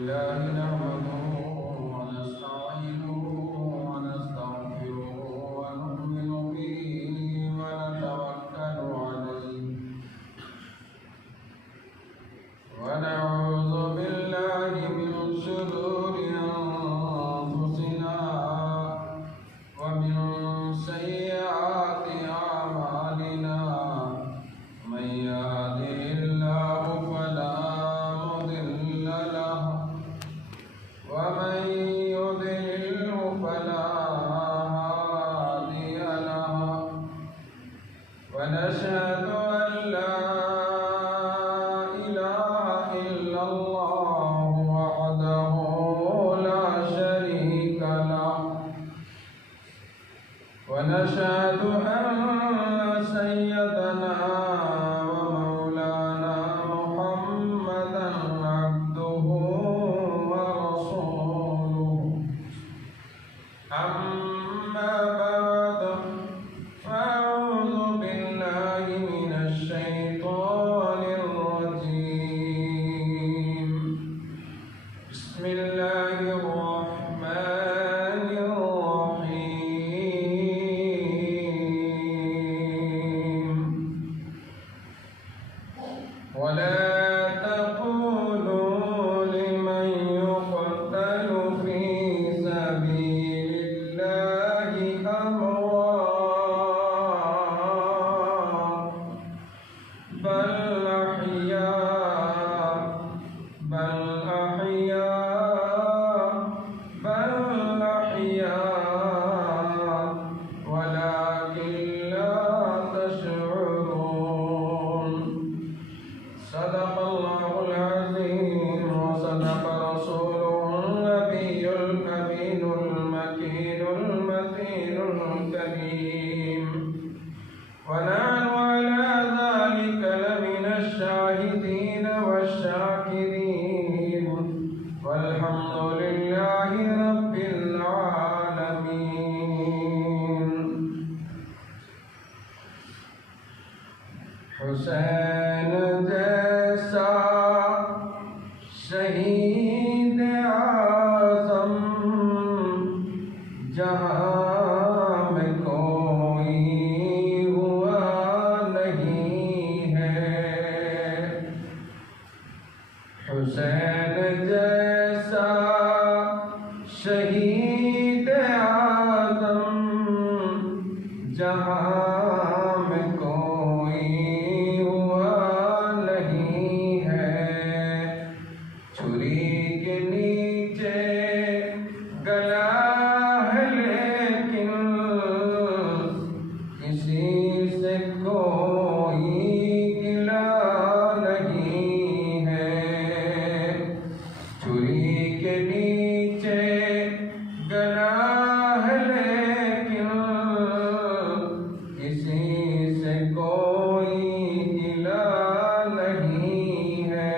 الله نحمده ونستعينه ونستغفره ونؤمن به ونتوكل عليه ونعوذ بالله من شرور أنفسنا ومن سيئات أعمالنا من يهده الله فلا مضل له ومن يضلل فلا هادي له ونشهد أن لا إله إلا الله وحده لا شريك له ونشهد أن سيدنا ومولانا محمدا عبده ورسوله أما بعد فأعوذ بالله من الشيطان الرجيم بسم الله الرحمن الرحيم ولا تقولوا لمن يقتل في سبيل الله أموات بل أحياء ولكن لا تشعرون صدق الله العظيم وصدق رسوله النبي الأمين المكين المتين الكريم ونحن على ذلك لمن الشاهدين والشاكرين والحمد لله رب العالمين حسین جیسا شہید اعظم جہاں میں کوئی ہوا نہیں ہے حسین جیسا شہید اعظم جہاں میں کوئی ہوا نہیں ہے چھری کے نیچے گلا ہے لیکن کسی سے کوئی گلا نہیں ہے چھری کے نیچے گلا ہے لیکن کسی سے کوئی گلا نہیں ہے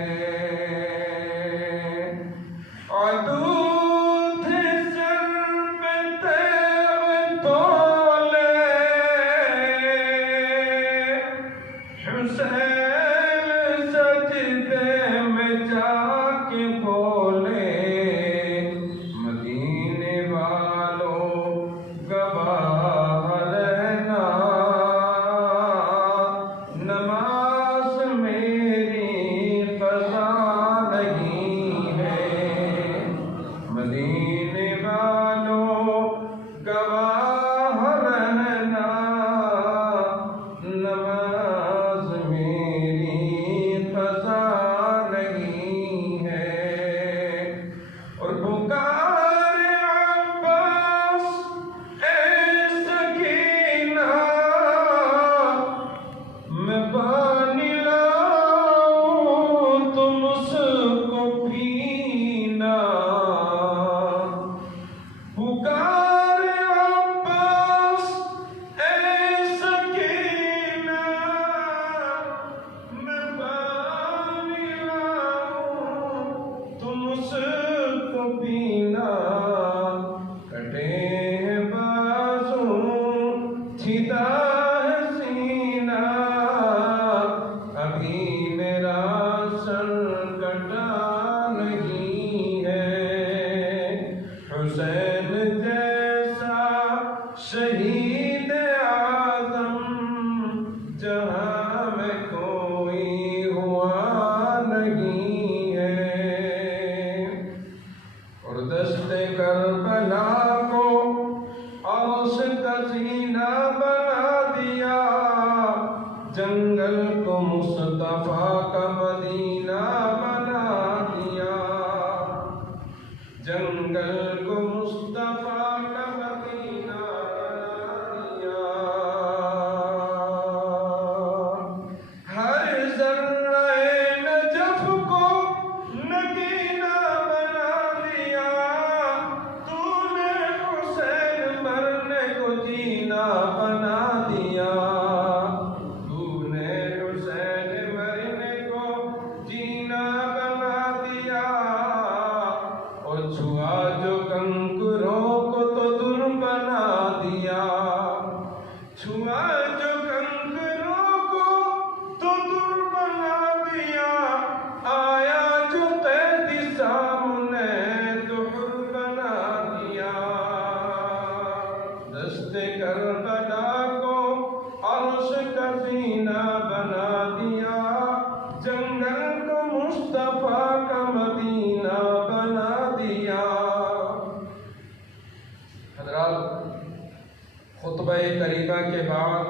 اور چھوا جو کنکروں کو تو دور بنا دیا، چھوا جو کنکروں کو تو دور بنا دیا، آیا جو قیدی سامنے تو حر بنا دیا، دست کربلا کو عرش کا زینہ بنا دیا، جنگل کو مصطفیٰ کا مدینہ بنا دیا۔ حضرات، خطبہ کریمہ کے بعد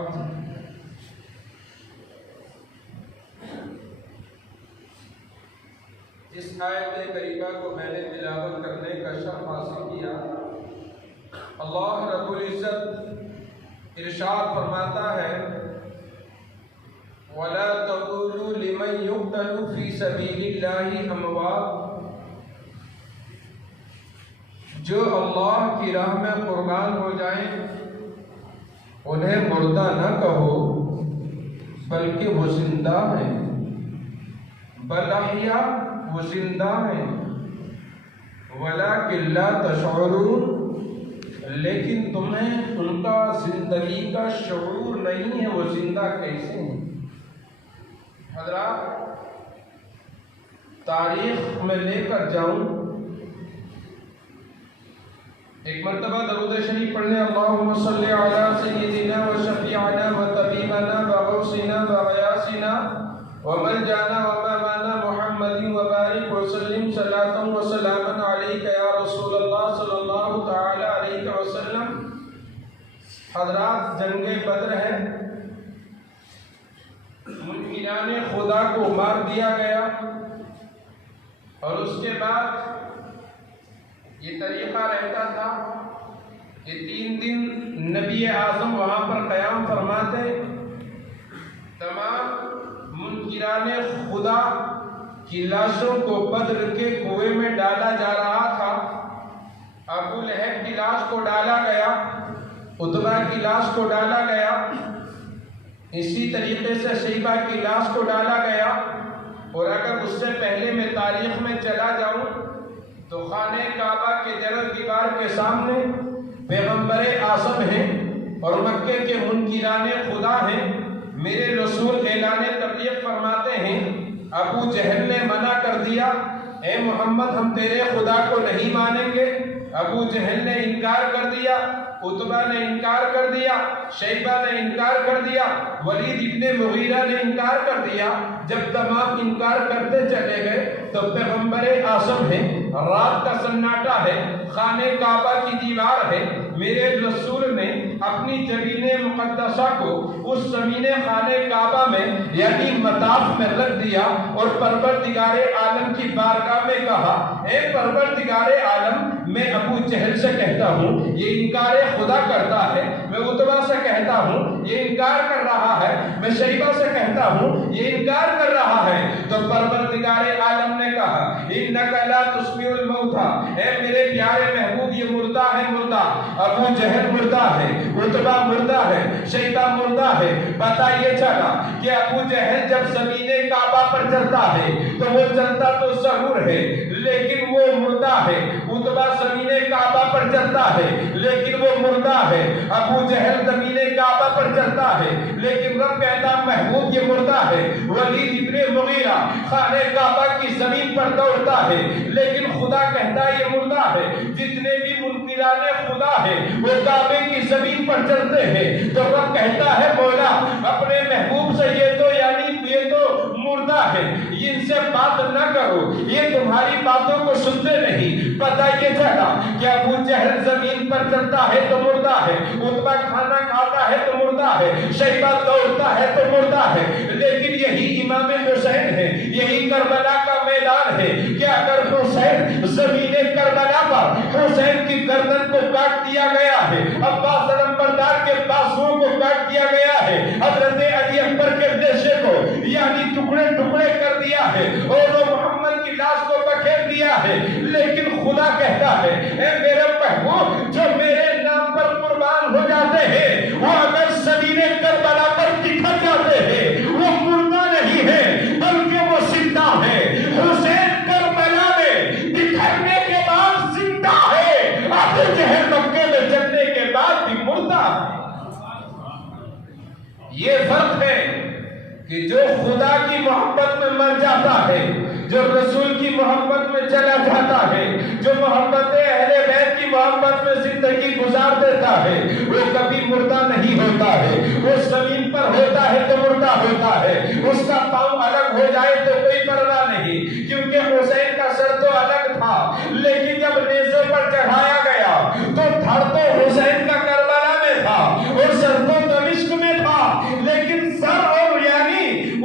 اس آیت کریمہ کو میں نے تلاوت کرنے کا شرف حاصل کیا۔ اللہ رب العزت ارشاد فرماتا ہے وَلَا تَقُولُوا لِمَنْ يُقْتَلُ فِي سَبِيلِ اللَّهِ أَمْوَاتٌ، جو اللہ کی راہ میں قربان ہو جائیں انہیں مردہ نہ کہو بلکہ وہ زندہ ہیں، بل احیاء، وہ زندہ ہیں، وَلَكِنْ لَا تَشْعُرُونَ، لیکن تمہیں ان کا زندگی کا شعور نہیں ہے، وہ زندہ کیسے ہیں۔ حضرات، تاریخ میں لے کر جاؤں، ایک مرتبہ درود شریف پڑھنے اللہم صلی علی سیدنا و شفیعنا و طبیبنا و غوثنا و غیاثنا و ملجانا و مامانا محمد و بارک وسلم صلاة و سلاما علیک یا رسول اللہ صلی اللہ تعالی علیہ وسلم۔ حضرات، جنگ بدر ہے، منکران خدا کو مار دیا گیا، اور اس کے بعد یہ طریقہ رہتا تھا کہ 3 دن نبی اعظم وہاں پر قیام فرماتے، تمام منکران خدا کی لاشوں کو بدر کے کنویں میں ڈالا جا رہا تھا۔ ابو لہب کی لاش کو ڈالا گیا، عتبہ کی لاش کو ڈالا گیا، اسی طریقے سے شیبہ کی لاش کو ڈالا گیا، اور اگر اس سے پہلے میں تاریخ میں چلا جاؤں تو خانہ کعبہ کے در و دیوار کے سامنے پیغمبر اعظم ہیں اور مکے کے منکران خدا ہیں۔ میرے رسول اعلان تبلیغ فرماتے ہیں، ابو جہل نے منع کر دیا، اے محمد ہم تیرے خدا کو نہیں مانیں گے۔ ابو جہل نے انکار کر دیا، عتبہ نے انکار کر دیا، شیبہ نے انکار کر دیا، ولید ابن مغیرہ نے انکار کر دیا۔ جب تمام انکار کرتے چلے گئے تو پیغمبر اعظم ہے، رات کا سناٹا ہے، خانہ کعبہ کی دیوار ہے، میرے رسول نے اپنی جبین مقدسہ کو اس زمین خانہ کعبہ میں یعنی مطاف میں رکھ دیا اور پروردگار عالم کی بارگاہ میں کہا، اے پروردگار عالم، میں ابو جہل سے کہتا ہوں یہ انکار خدا کرتا ہے، میں عتبہ سے کہتا ہوں یہ انکار کر رہا ہے، میں شیبہ سے کہتا ہوں یہ انکار کر رہا ہے۔ تو پروردگار عالم نے کہا اِنَّكَ لَا تُسْمِعُ الْمَوْتَى، اے میرے پیارے محبوب یہ مردہ ہے، مردہ، ابو جہل مردہ ہے، عتبہ مردہ ہے، شیبہ مردہ ہے۔ پتہ یہ چلا کہ ابو جہل جب زمین کعبہ پر چلتا ہے تو وہ چلتا تو ضرور ہے لیکن وہ مردہ ہے، عتبہ زمین کعبہ پر چلتا ہے لیکن وہ مردہ ہے، ابو جہل زمین کعبہ پر چلتا ہے لیکن رب کہتا محبوب یہ مردہ ہے۔ ولید ابن مغیرہ خانہ کعبہ کی زمین پر دوڑتا ہے لیکن خدا کہتا ہے یہ مردہ ہے۔ جتنے بھی منکران خدا ہے وہ کعبے کی زمین پر چلتے ہیں تو رب کہتا ہے مولا اپنے محبوب سے یہ تو مردہ ہے، ان سے بات نہ کرو، یہ تمہاری باتوں کو سنتے نہیں۔ پتہ یہ چلا کہ ابو جہل زمین پر چلتا ہے تو مردہ ہے، عتبہ کھانا کھاتا ہے تو مردہ ہے، شیبہ دوڑتا ہے تو مردہ ہے، لیکن یہی امام حسین ہے، یہی کربلا کا میدان ہے کہ اگر حسین زمین کربلا پر حسین کی گردن کو کاٹ دیا گیا ہے، عباس علمبردار کے بازوؤں کو کاٹ دیا گیا ہے، حضرت علی اکبر کے نیزے کو یعنی ٹکڑے ٹکڑے کر دیا ہے اور وہ محمد کی لاش کو بکھیر دیا ہے، لیکن خدا کہتا ہے اے میرے محبوب جو میرے نام پر قربان ہو جاتے ہیں وہ اگر زمین کربلا پر بکھر جاتے ہیں وہ مردہ نہیں ہے بلکہ وہ زندہ ہے۔ حسین کربلا میں بکھرنے کے بعد کہ جو خدا کی محبت میں مر جاتا ہے، جو رسول کی محبت میں چلا جاتا ہے، جو محبت اہل بیت کی محبت میں زندگی گزار دیتا ہے، وہ کبھی مردہ نہیں ہوتا ہے۔ وہ زمین پر ہوتا ہے تو مردہ ہوتا ہے، اس کا پاؤں الگ ہو جائے تو کوئی پرواہ نہیں، کیونکہ حسین کا سر تو الگ تھا، لیکن جب نیزے پر چڑھایا گیا تو دھڑ تو حسین کا کربلا میں تھا اور سر تو دمشق میں تھا، لیکن سر اور یعنی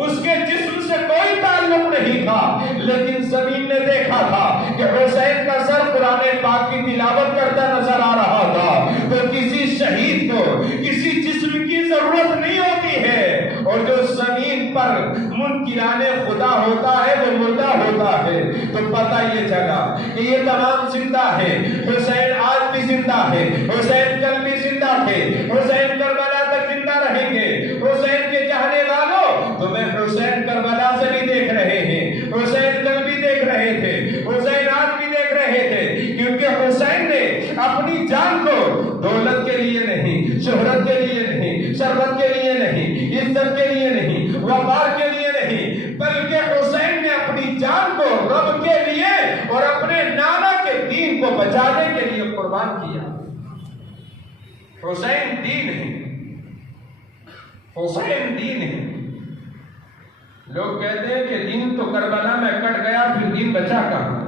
اس کے جسم سے کوئی تعلق نہیں تھا۔ لیکن زمین نے دیکھا تھا کہ حسین کا سر قرآن پاک کی تلاوت کرتا نظر آ رہا تھا۔ تو کسی شہید کو کسی جسم کی ضرورت نہیں ہوتی ہے، اور جو زمین پر منکران خدا ہوتا ہے وہ مردہ ہوتا ہے۔ تو پتہ یہ چلا کہ یہ تمام زندہ ہے، حسین آج بھی زندہ ہے، حسین کل بھی زندہ تھے، حسین کربلا تک زندہ رہیں گے۔ حسین کے چاہنے والوں تمہیں حسین کربلا سے بھی دیکھ رہے ہیں، حسین کل بھی دیکھ رہے تھے، حسین آج بھی دیکھ رہے تھے، کیونکہ حسین نے اپنی جان کو دولت کے لیے نہیں، شہرت کے لیے نہیں، ثروت کے لیے نہیں، عزت کے لیے نہیں، وقار کے لیے نہیں، بلکہ حسین نے اپنی جان کو رب کے لیے اور اپنے نانا کے دین کو بچانے کے لیے قربان کیا۔ حسین دین ہے، حسین دین ہے۔ لوگ کہتے ہیں کہ دین تو کربلا میں کٹ گیا، پھر دین بچا کہاں؟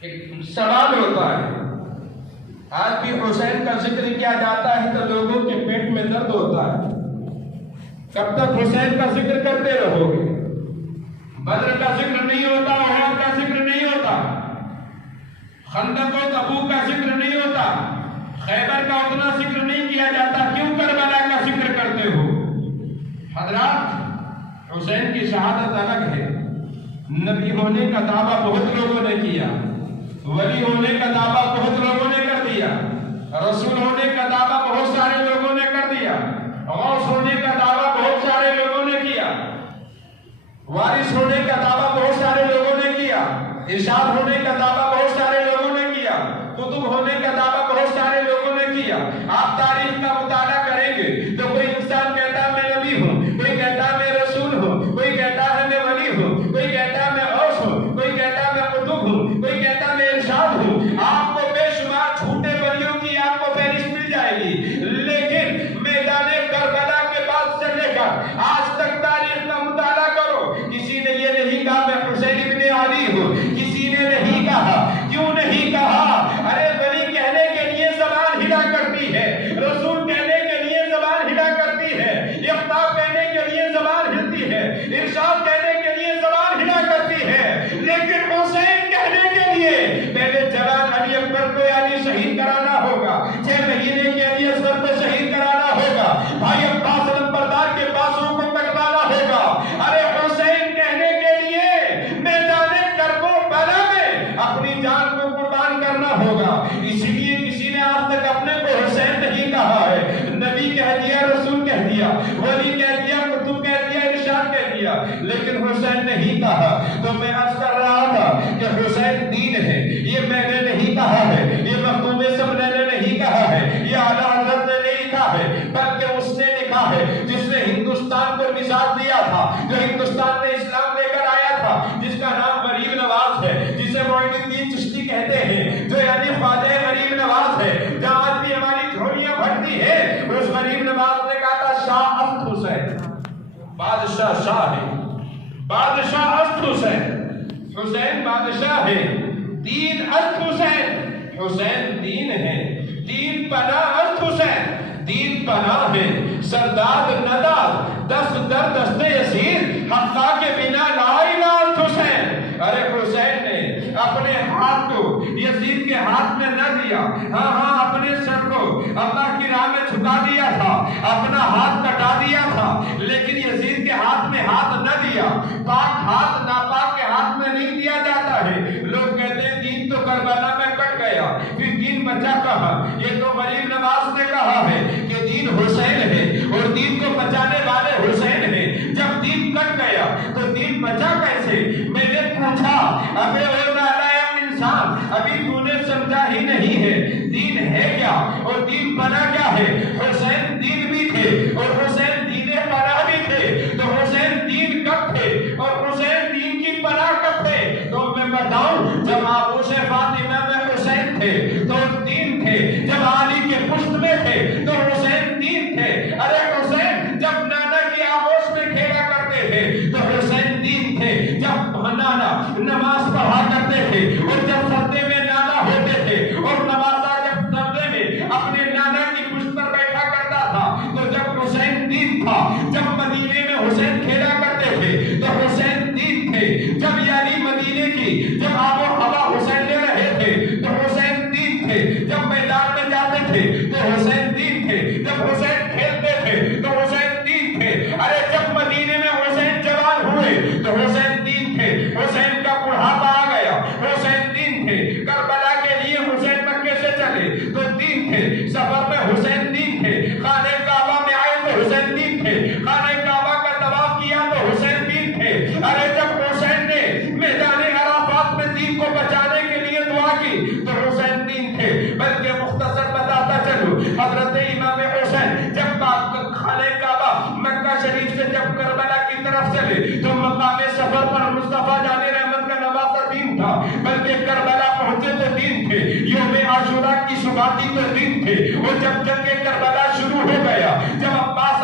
ایک سوال ہوتا ہے۔ آج بھی حسین کا ذکر کیا جاتا ہے تو لوگوں کے پیٹ میں درد ہوتا ہے۔ کب تک حسین کا ذکر کرتے رہو گے؟ بدر کا ذکر نہیں ہوتا، احد کا ذکر نہیں ہوتا، خندق و تبوک کا ذکر نہیں ہوتا، خیبر کا اتنا ذکر نہیں کیا جاتا، کیوں کربلا کا ذکر کرتے ہو؟ حضرات، حسین کی شہادت الگ ہے۔ نبی ہونے کا دعویٰ بہت لوگوں نے کیا، ولی ہونے کا دعویٰ بہت لوگوں نے کر دیا، رسول ہونے کا دعویٰ بہت سارے لوگوں نے کر دیا، غوث ہونے کا دعویٰ بہت سارے لوگوں نے کیا، وارث ہونے کا دعویٰ بہت سارے لوگوں نے کیا، ارشاد ہونے کا دعویٰ بہت سارے لوگوں نے کیا، قطب ہونے کا دعویٰ بہت سارے لوگوں نے کیا۔ آپ تاریخ کا مطالعہ کریں گے تو کوئی انسان کہتا ہے میں نبی ہوں، کوئی کہتا ہے میں رسول ہوں، کوئی کہتا ہے میں ولی ہوں، کوئی کہتا ہے میں غوث ہوں، کوئی کہتا ہے میں قطب ہوں، کوئی کہتا ہے میں ارشاد ہوں۔ آپ کو بے شمار جھوٹے ولیوں کی آپ کو فہرست مل جائے گی، لیکن میدان کربلا کے بعد سے لے کر آج تک تاریخ کا مطالعہ کرو، کسی نے یہ نہیں کہا میں حسین ابن علی ہوں، کسی نے نہیں کہا۔ کیوں نہیں کہا؟ ارے ولی کہنے کے لیے زبان ہلا کرتی ہے، رسول کہنے کے لیے زبان ہلا کرتی ہے، اقتاب کہنے کے لیے زبان ہلتی ہے، ارشاد کہنے کے لیے زبان ہلا کرتی ہے، لیکن حسین کہنے کے لیے پہلے جوان علی اکبر کو یعنی شہید کرانا ہوگا، 6 مہینے کے علی اصغر کو شہید کرانا ہوگا، بھائی عباس علمبردار کے بازو کو کٹوانا ہوگا۔ ارے حسین کہنے کے لیے میدان کرب و بلا میں اپنی جان کو قربان کرنا ہوگا۔ اسی لیے کسی نے آج تک اپنے کو حسین نہیں کہا ہے، نبی کہہ دیا، رسول کہہ دیا، ولی کہہ دیا، قطب کہہ دیا، ارشاد کہہ دیا، لیکن حسین نہیں کہا۔ تو میں عرض کر رہا تھا کہ حسین دین ہے، یہ میں نے نہیں کہا ہے، یہ مختوم سمنے نے نہیں کہا ہے، یہ اعلیٰ حضرت نے نہیں کہا ہے، بلکہ اس نے لکھا ہے جس نے ہندوستان کو مزاج دیا تھا، جو ہندوستان میں اسلام لے کر آیا تھا، جس کا نام غریب نواز ہے، جسے معین الدین چشتی کہتے ہیں، جو یعنی خواجہ غریب نواز ہے، جہاں آج بھی ہماری جھولیاں بھرتی ہے۔ اس غریب نواز نے کہا تھا شاہ است حسین، بادشاہ شاہ ہے، بادشاہ است حسین، حسین بادشاہ ہے، دین است حسین، حسین دین ہے، دین پناہ است حسین، دین پناہ ہے، سرداد نداد دست در دست یزید، حقا کے بنا لا الہ است حسین۔ ارے حسین نے اپنے ہاتھ کو یزید کے ہاتھ میں نہ دیا، ہاں اپنے سر کو اللہ کی راہ میں جھکا دیا تھا، اپنا ہاتھ کٹا دیا تھا، لیکن یزید کے ہاتھ میں ہاتھ نہ دیا۔ پاک ہاتھ ناپاک کے ہاتھ میں نہیں دیا جاتا ہے۔ لوگ کہتے ہیں دین تو کربلا میں کٹ گیا، پھر دین بچا کہاں؟ یہ تو غریب نواز نے کہا ہے کہ دین حسین ہے اور دین کو بچانے والے حسین ہیں۔ جب دین کٹ گیا تو دین بچا کیسے؟ میں نے پوچھا ابے او نالائق انسان، ابھی تو نے سمجھا ہی نہیں ہے دین ہے کیا اور دین بنا کیا ہے۔ حسین دین بھی تھے اور حسین دین پناہ بھی تھے، تو جب آغوش فاطمہ میں حسین تھے تو تین تھے، جب علی کے پشت میں تھے تو حسین تین تھے۔ ارے حسین جب نانا کی آغوش میں کھیلا کرتے تھے تو حسین تین تھے، جب نانا نماز پڑھا کرتے تھے اور جب سردے میں نانا ہوتے تھے اور نوازا جب سردے میں اپنے نانا کی پشت پر بیٹھا کرتا تھا تو جب حسین تین تھا، جب مدینے میں حسین کھیلا کرتے تھے تو حسین تین تھے، جب یعنی مدینے کی جب آب و ہوا حسین لے رہے تھے تو حسین تین تھے، جب میدان میں جاتے تھے تو حسین تین تھے، جب حسین کھیلتے تھے تو حسین تین تھے۔ ارے جب مدینے میں حسین جوان ہوئے تو حسین تین تھے، حسین کا بڑھاپا آ گیا حسین تین تھے، کربلا کے لیے حسین مکے سے چلے تو تین تھے، سفر میں حسین تین تھے، خانہ کعبہ میں آئے تو حسین تین تھے، خانہ کعبہ کا طواف کیا تو حسین تین تھے۔ ارے جب حسین نے میدان عرفات میں دین کو بچانے کے لیے دعا کی تو حسین تین تھے۔ بلکہ مختصر بتاتا چلوں، حضرت امام حسین جب خانہ کعبہ مکہ شریف سے جب کربلا کی طرف چلے تو مقام سفر پر مصطفیٰ جان رحمت کا نواسہ دین تھا، بلکہ کربلا پہنچے تو دین تھے، یوم عاشوراء کی صبح تھی تو دین تھے۔ اور جب جنگ کربلا شروع ہو گیا، جب عباس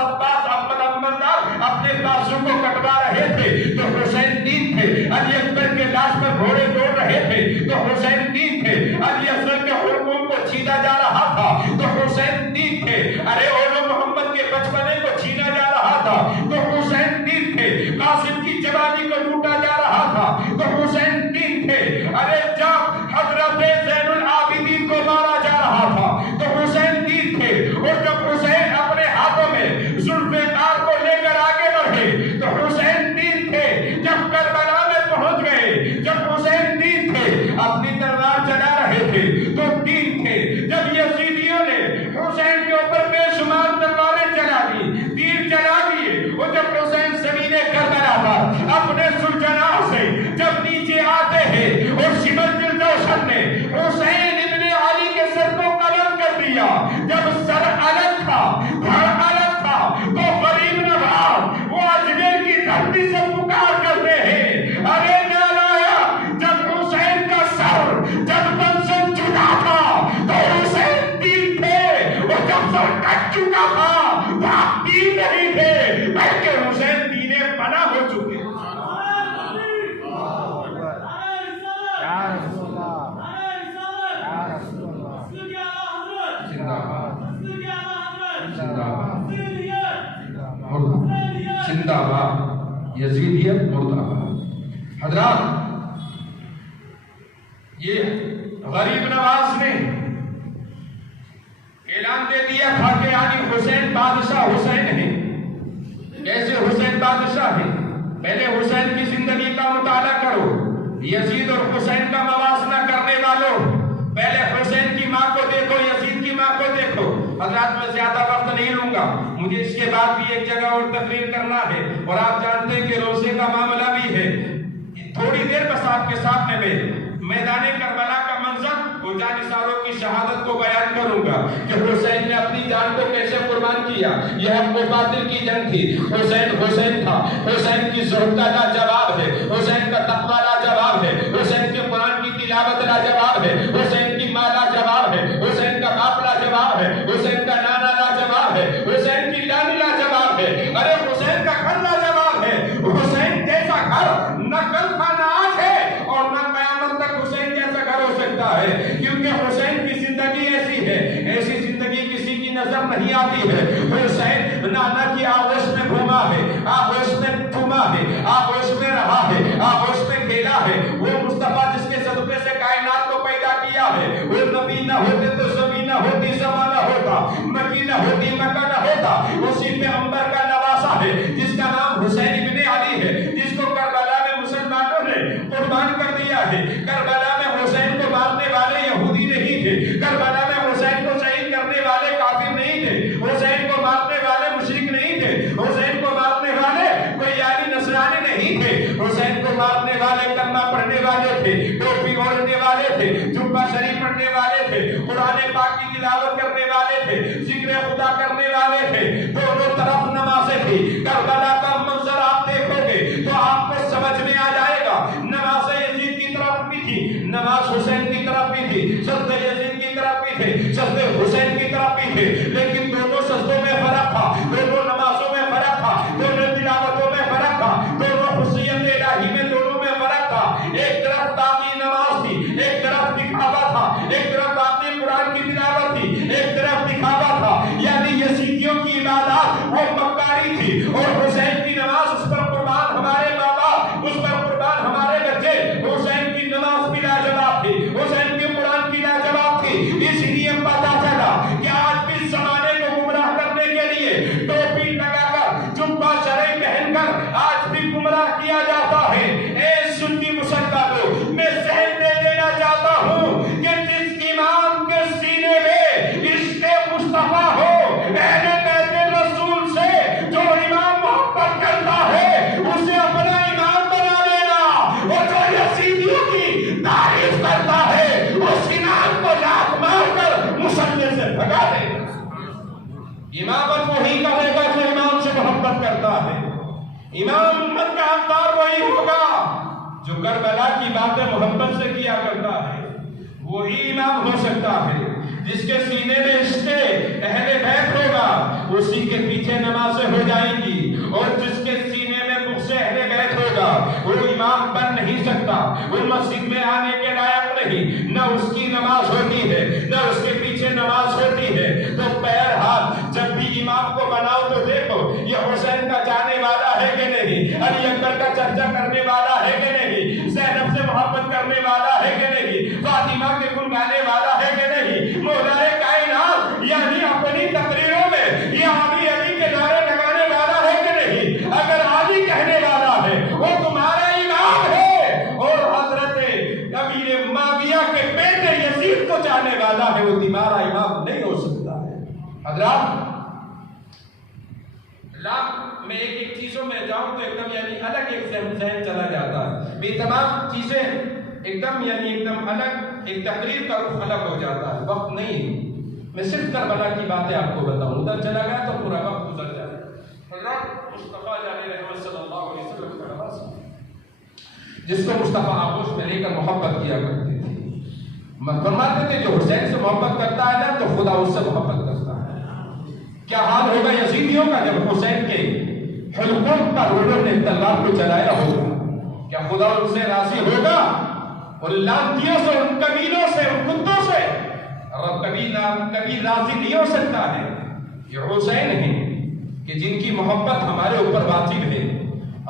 اپنے بازو کو کٹوا رہے تھے تو حسین تین تھے، علی اکبر کے لاش پر گھوڑے دوڑ رہے تھے تو حسین تین تھے، علی اصغر کے حلقوم کو چھینا جا رہا تھا تو حسین تین تھے، ارے اولو محمد کے بچپنے کو چھینا جا رہا تھا تو حسین تین تھے، قاسم کی جوانی کو لوٹا جا رہا تھا تو حسین تین تھے، ارے جب حضرت زین العابدین کو مارا جا رہا تھا تو حسین تین تھے، اور جب حسین اپنے ہاتھوں میں ذوالفقار کو لے کر آگے بڑھے تو حسین تین تھے، جب کربلا میں پہنچ گئے جب حسین تین تھے، اپنی تلوار چلا رہے تھے تو تین تھے، جب یزیدیوں نے حسین کے اوپر بے شمار تلواریں چلا دی، تیر چلا دیے، اور جب حسین زمین کربلا پر اپنے ذوالجناح سے جب نیچے آتے ہیں اور شمر جلدوشن نے حسین ابن علی کے سر کو قلم کر دیا، جب سر الگ تھا دھڑ الگ تھا تو غریب نواز وہ اجمیر کی دھرتی سے پکار کرتے ہیں، ارے نالایا جب حسین کا سر جب تن سے جدا تھا تو حسین تین تھے، اور جب سر کٹ چکا تھا تو آپ تین نہیں تھے بلکہ حسین تینے پناہ ہو چکے۔ زندہ باد یزیدیت مردہ باد۔ حضرات یہ غریب نواز نے اعلان دے دیا تھا کہ یعنی حسین بادشاہ حسین ہے۔ کیسے حسین بادشاہ ہے؟ پہلے حسین کی زندگی کا مطالعہ کرو، یزید اور حسین کا موازنہ کرنے والوں پہلے حسین کی ماں کو دیکھو، یزید کی ماں کو دیکھو۔ حضرات میں زیادہ وقت نہیں لوں گا، مجھے اس کے بعد بھی ایک جگہ اور تقریر کرنا ہے، اور آپ جانتے ہیں کہ روزے کا معاملہ بھی ہے۔ تھوڑی دیر بس آپ کے سامنے میں میدان کربلا کا منظر اور جانثاروں کی شہادت کو بیان کروں گا کہ حسین نے اپنی جان کو کیسے قربان کیا۔ یہ حق و باطل کی جنگ تھی، حسین تھا، حسین کی زہد کا لاجواب ہے، حسین کا تقویٰ لاجواب ہے، حسین کے قرآن کی تلاوت لاجواب ہے، حسین کی ماں لاجواب ہے، حسین کا باپ لاجواب ہے، حسین کا نانا لاجواب ہے، حسین کی لانی لاجواب ہے، ارے حسین کا گھر لاجواب ہے۔ حسین جیسا گھر نہ کل تھا نہ آج ہے اور نہ قیامت تک حسین جیسا گھر ہو سکتا ہے، کیونکہ حسین کی زندگی ایسی ہے، ایسی زندگی کسی کی نظر نہیں آتی ہے۔ حسین نانا کی آغوش میں گھوما ہے، آغوش میں گھوما ہے، آغوش میں رہا ہے، آغوش میں کھیلا ہے۔ وہ مصطفیٰ جس کے صدقے سے کائنات کو پیدا کیا ہے، وہ نبی نہ ہوتے تو زمین نہ ہوتی، زمان نہ ہوتا، مکی نہ ہوتی، مکہ نہ ہوتا۔ اسی پیغمبر کا نواسا ہے جس کا نام حسین ابن علی ہے، جس کو کربلا میں مسلمانوں نے قربان کر دیا ہے۔ کربلا میں حسین کو مارنے والے یہودی نہیں تھے، کربلا میں حسین کو شہید کرنے والے کافر نہیں تھے، حسین کو مارنے والے مشرک نہیں تھے، حسین کو مارنے والے کوئی یعنی نصرانی نہیں تھے، حسین کو مارنے والے کلمہ پڑھنے والے تھے، ٹوپی اوڑھنے والے تھے، جبہ شریف پڑھنے والے تھے، قرآن پاک کی تلاوت کرنے والے تھے، ذکر خدا کرنے والے تھے، دونوں طرف نمازیں تھی۔ کربلا کا منظر آپ دیکھو گے تو آپ کو سمجھ میں آ جائے گا، نماز یزید کی طرف بھی تھی، نماز حسین کی طرف بھی تھی، سجدے یزید کی طرف بھی تھے، سجدے حسین کی طرف بھی تھے، لیکن دونوں سجدوں میں فرق تھا، دونوں نمازوں میں فرق تھا، دونوں تلاوتوں میں فرق تھا، دونوں خصوصیت الہی میں دونوں میں فرق تھا۔ ایک طرف باقی نماز تھی، ایک طرف دکھاوا تھا، ایک طرف باقی قرآن کی تلاوت تھی، ایک طرف دکھاوا تھا، یعنی یزیدیوں کی عبادات وہ مکاری تھی، اور حسین کی نماز اس پر قربان ہمارے ماں باپ، اس پر قربان ہمارے بچے۔ حسین کی نماز بھی لاجواب تھی، حسین کی قرآن کی لاجواب تھی۔ اس لیے پتا چلا کہ آج بھی زمانے کو گمراہ کرنے کے لیے ٹوپی لگا کر، جبہ شرعی پہن کر آج بھی گمراہ کیا جاتا ہے۔ اے سنی مسلمانوں، میں ذہن دے دینا چاہتا ہوں کہ جس امام کے سینے میں عشق مصطفیٰ ہو، اہل بیت رسول سے جو امام محبت کرتا ہے، اسے اپنا امام بنا لینا، اور جو یزیدیوں کی تعریف کرتا ہے اس امام کو لات مار کر مصلی سے بھگا دینا۔ امامت وہی کرے گا جو امام سے محبت کرتا ہے، امام امت کا حقدار وہی ہوگا جو کربلا کی باتیں محبت سے کیا کرتا ہے، وہی امام ہو سکتا ہے۔ جس کے سینے میں عشق اہل بیت ہوگا اسی کے پیچھے نمازیں ہو جائیں گی، اور جس کے سینے میں بغض اہل بیت ہوگا وہ امام بن نہیں سکتا، وہ مسجد میں آنے کے لائق نہیں، نہ اس کی نماز ہوتی ہے نہ اس کے پیچھے نماز ہوتی ہے۔ تو بہرحال جب بھی امام کو بناؤ تو دیکھو یہ حسین کا جانے والا ہے کہ نہیں، علی اکبر کا چرچا کرنے والا ہے کہ نہیں، زینب سے محبت کرنے والا ہے کہ نہیں، فاطمہ کے گن گانے والا ہے کہ نہیں، مولا کائنات یعنی اپنی تقریروں میں یہ علی علی کے نعرے لگانے والا ہے کہ نہیں۔ اگر علی کہنے والا ہے وہ تمہارا امام ہے، اور حضرت امیر معاویہ کے بیٹے یزید کو چاہنے والا ہے، وہ تمہارا امام نہیں ہو سکتا ہے۔ حضرات میں ایک چیزوں میں جاؤں تو ایک دم یعنی الگ ایک ذہن چلا جاتا ہے، یہ تمام چیزیں ایک دم الگ ایک تقریر کا رخ الگ ہو جاتا ہے، وقت نہیں۔ میں صرف کربلا کی باتیں آپ کو بتاؤں، ادھر چلا گیا تو پورا وقت گزر جائے۔ حضرت مصطفیٰ جان رحمت صلی اللہ علیہ وسلم کا نواز جس کو مصطفیٰ آغوش میں لے کر محبت کیا کرتے تھے، فرماتے تھے جو حسین سے محبت کرتا ہے نا تو خدا اس سے محبت کرتا ہے۔ کیا حال ہوگا یزیدیوں کا جب حسین کے حلقوم پر انہوں نے تلوار کو چلایا ہوگا، کیا خدا ان سے راضی ہوگا؟ اور لانتیوں سے، ان قبیلوں سے، ان کتوں سے اور کبھی راضی نہیں ہو سکتا ہے۔ یہ حسین ہیں کہ جن کی محبت ہمارے اوپر واجب ہے۔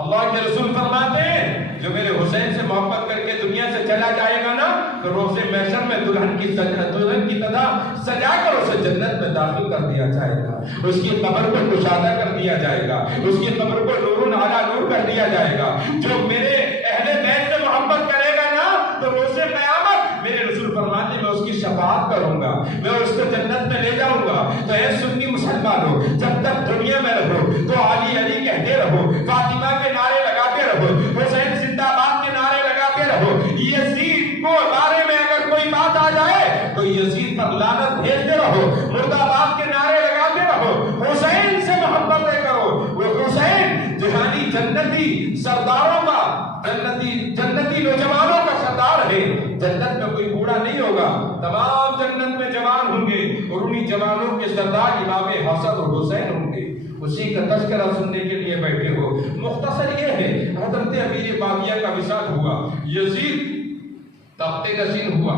اللہ کے رسول فرماتے ہیں جو میرے حسین سے محبت کر کے دنیا سے چلا جائے گا نا تو روز محشر میں دلہن کی طرح سجا کر اسے جنت میں داخل کر دیا جائے گا، اس کی قبر کو کشادہ کر دیا جائے گا، اس کی قبر کو نور علی نور کر دیا جائے گا۔ جو میرے اہل بیت سے محبت کرے گا نا تو روز قیامت میرے رسول فرماتے ہیں میں اس کی شفاعت کروں گا، میں اس کو جنت میں لے جاؤں گا۔ تو اے سنی مسلمانوں، جب تک دنیا میں رہو تو علی علی کہتے رہو، فاطمہ کے نعرے لگاتے رہو، حسین زندہ باد کے نعرے لگاتے رہو۔ یزید کو بارے میں اگر کوئی بات آ جائے تو یزید پر لعنت بھیجتے رہو، مرد آباد کے نعرے لگاتے رہو، حسین سے محبتیں کرو۔ وہ حسین جہانی جنتی سرداروں کا، جنتی نوجوانوں کا سردار ہے۔ جنت میں کوئی بوڑھا نہیں ہوگا، تمام جنت میں جوان ہوں گے، اور انہی جوانوں کے سردار امام حسن اور حسین ہوں گے۔ اسی کا تذکرہ سننے کے لیے بیٹھے ہو۔ مختصر یہ ہے حضرت امیر معاویہ کا وصال ہوا، یزید تخت نشین ہوا۔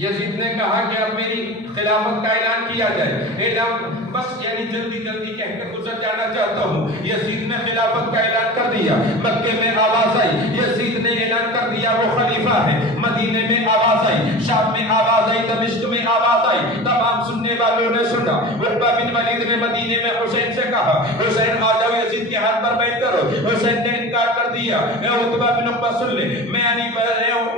یزید نے کہا کہ اب میری خلافت کا اعلان کیا جائے، اعلان بس یعنی جلدی جلدی کہہ کر گزر جانا چاہتا ہوں۔ یزید نے خلافت کا اعلان کر دیا، مکے میں آواز آئی، یزید نے اعلان کر دیا وہ خلیفہ ہے۔ مدینے میں آواز آئی، شام میں آواز آئی، دمشق میں آواز آئی، تمام سننے والوں نے سنا۔ عقبہ بن ولید نے مدینے میں حسین سے کہا حسین آ جاؤ یزید کے ہاتھ پر بیعت کرو۔ حسین نے انکار کر دیا، اے عتبہ بن عقبہ سن لے، میں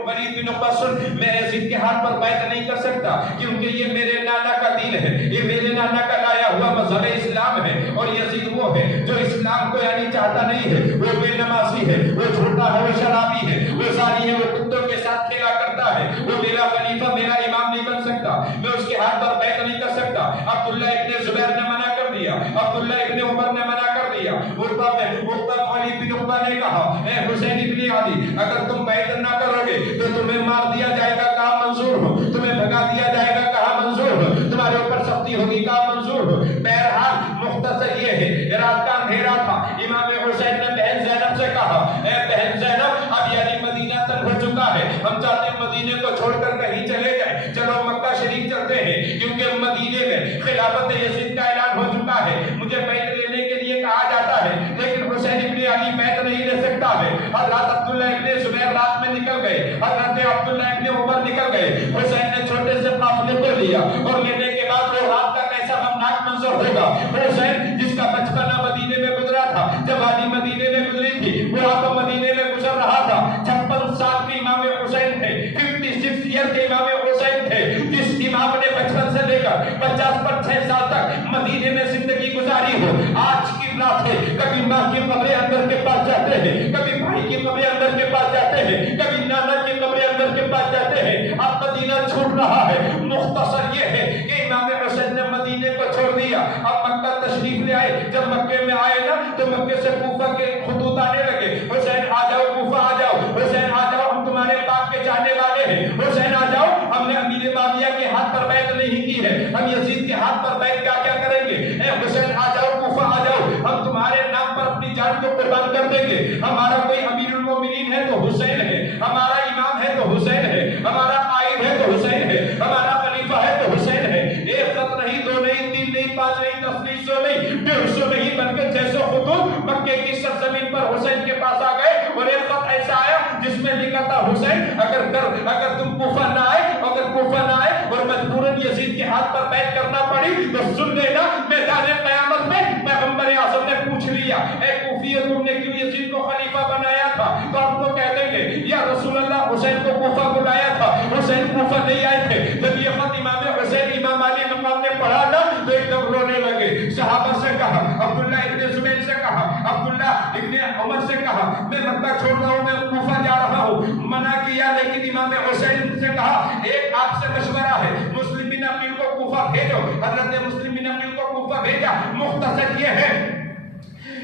ولید بن عقبہ سن، میں یزید کے ہاتھ پر بیعت نہیں کر سکتا کیونکہ یہ میرے نانا کا دین ہے، یہ میرے نانا کا لایا ہوا مذہب اسلام ہے، اور یزید وہ ہے جو اسلام کو یعنی چاہتا نہیں ہے، وہ بے نمازی ہے، وہ جھوٹا ہے، وہ شرابی ہے، وہ زانی ہے، وہ کتوں کے ساتھ کھیلا کرتا ہے، وہ میرا خلیفہ میرا امام نہیں بن سکتا، میں اس کے ہاتھ پر بیعت نہیں کر سکتا۔ عبداللہ ابن زبیر نے منع کر دیا، عبداللہ ابن عمر نے منع کر دیا۔ ولید بن عقبہ نے کہا اے حسین ابن علی اگر تم بیعت نہ کرو گے تو تمہیں مار دیا جائے گا، حسین نے چھوٹے سے قافلے کو لیا اور لینے کے بعد وہ رات کا کیسا غمناک منظر ہوگا. حسین جس کا بچپنا مدینے میں گزرا تھا, جوانی مدینے میں گزری تھی, بڑھاپا مدینے میں گزر رہا تھا. 56 سال کے امام حسین تھے, 56 ایئر کے امام حسین تھے, جس امام نے بچپن سے لے کر 50 سال تک مدینے میں زندگی گزاری ہو. آج کی رات ہے, کبھی ماں کی قبر اندر کے پاس جاتے ہیں, کبھی بھائی کی قبر اندر کے پاس جاتے ہیں, کبھی نانا کی قبر اندر کے پاس جاتے ہیں. اب مدینہ چھوٹ رہا ہے. مختصر یہ ہے کہ امام حسین نے مدینے کو چھوڑ دیا, اب مکہ تشریف لے آئے. جب مکے میں آئے نا تو مکے سے کوفہ کے خطوط آنے لگے, حسین آ جاؤ, کوفہ آ جاؤ, حسین آ جاؤ, ہم تمہارے باپ کے جانے والے ہیں, حسین آ جاؤ, ہم نے امیر معاویہ کے ہاتھ پر بیعت نہیں کی ہے, ہم یزید کے ہاتھ پر بیعت کیا کریں گے. اے حسین آ جاؤ, کوفہ آ جاؤ, ہم تمہارے نام پر اپنی جان کو قربان کر دیں گے. ہمارا کوئی امیر المومنین ہے تو حسین ہے, ہمارا امام ہے تو حسین ہے, ہمارا قائد ہے تو حسین ہے, ہمارا خلیفہ ہے تو حسین ہے. ایک خط نہیں, دو نہیں, تین نہیں, 5 نہیں, 10 نہیں, 100 نہیں, 150 نہیں, بلکہ 600 خطوط مکے کی سرزمین پر حسین کے پاس آ گئے. اور ایک خط ایسا آیا جس میں لکھا تھا, حسین اگر تم کوفہ نہ آئے, اگر کوفہ نہ آئے اور مجبوراً یزید کے ہاتھ پر بیعت کرنا پڑی تو سن لینا, میدان قیامت میں پیغمبر اعظم نے پوچھ لیا, اے کوفیو تم نے کیوں یزید کو خلیفہ بنایا تھا؟ تو ہم تو کہہ دیں گے, یا رسول اللہ حسین کو کوفہ بلایا تھا, حسین کوفہ نہیں آئے تھے. جب یہ خط امام حسین امام علی مقام نے پڑھا نا تو ایک دم رونے لگے. صحابہ سے کہا, عبداللہ ابن زبیر سے کہا, عبداللہ ابن عمر سے کہا, میں مکہ چھوڑ رہا ہوں, میں کوفہ جا رہا ہوں. منع کیا, لیکن امام حسین سے کہا, ایک آپ سے مشورہ ہے, مسلم بن عقیل کو کوفہ بھیجو. حضرت مسلم بن عقیل کو کوفہ بھیجا. مختصر یہ ہے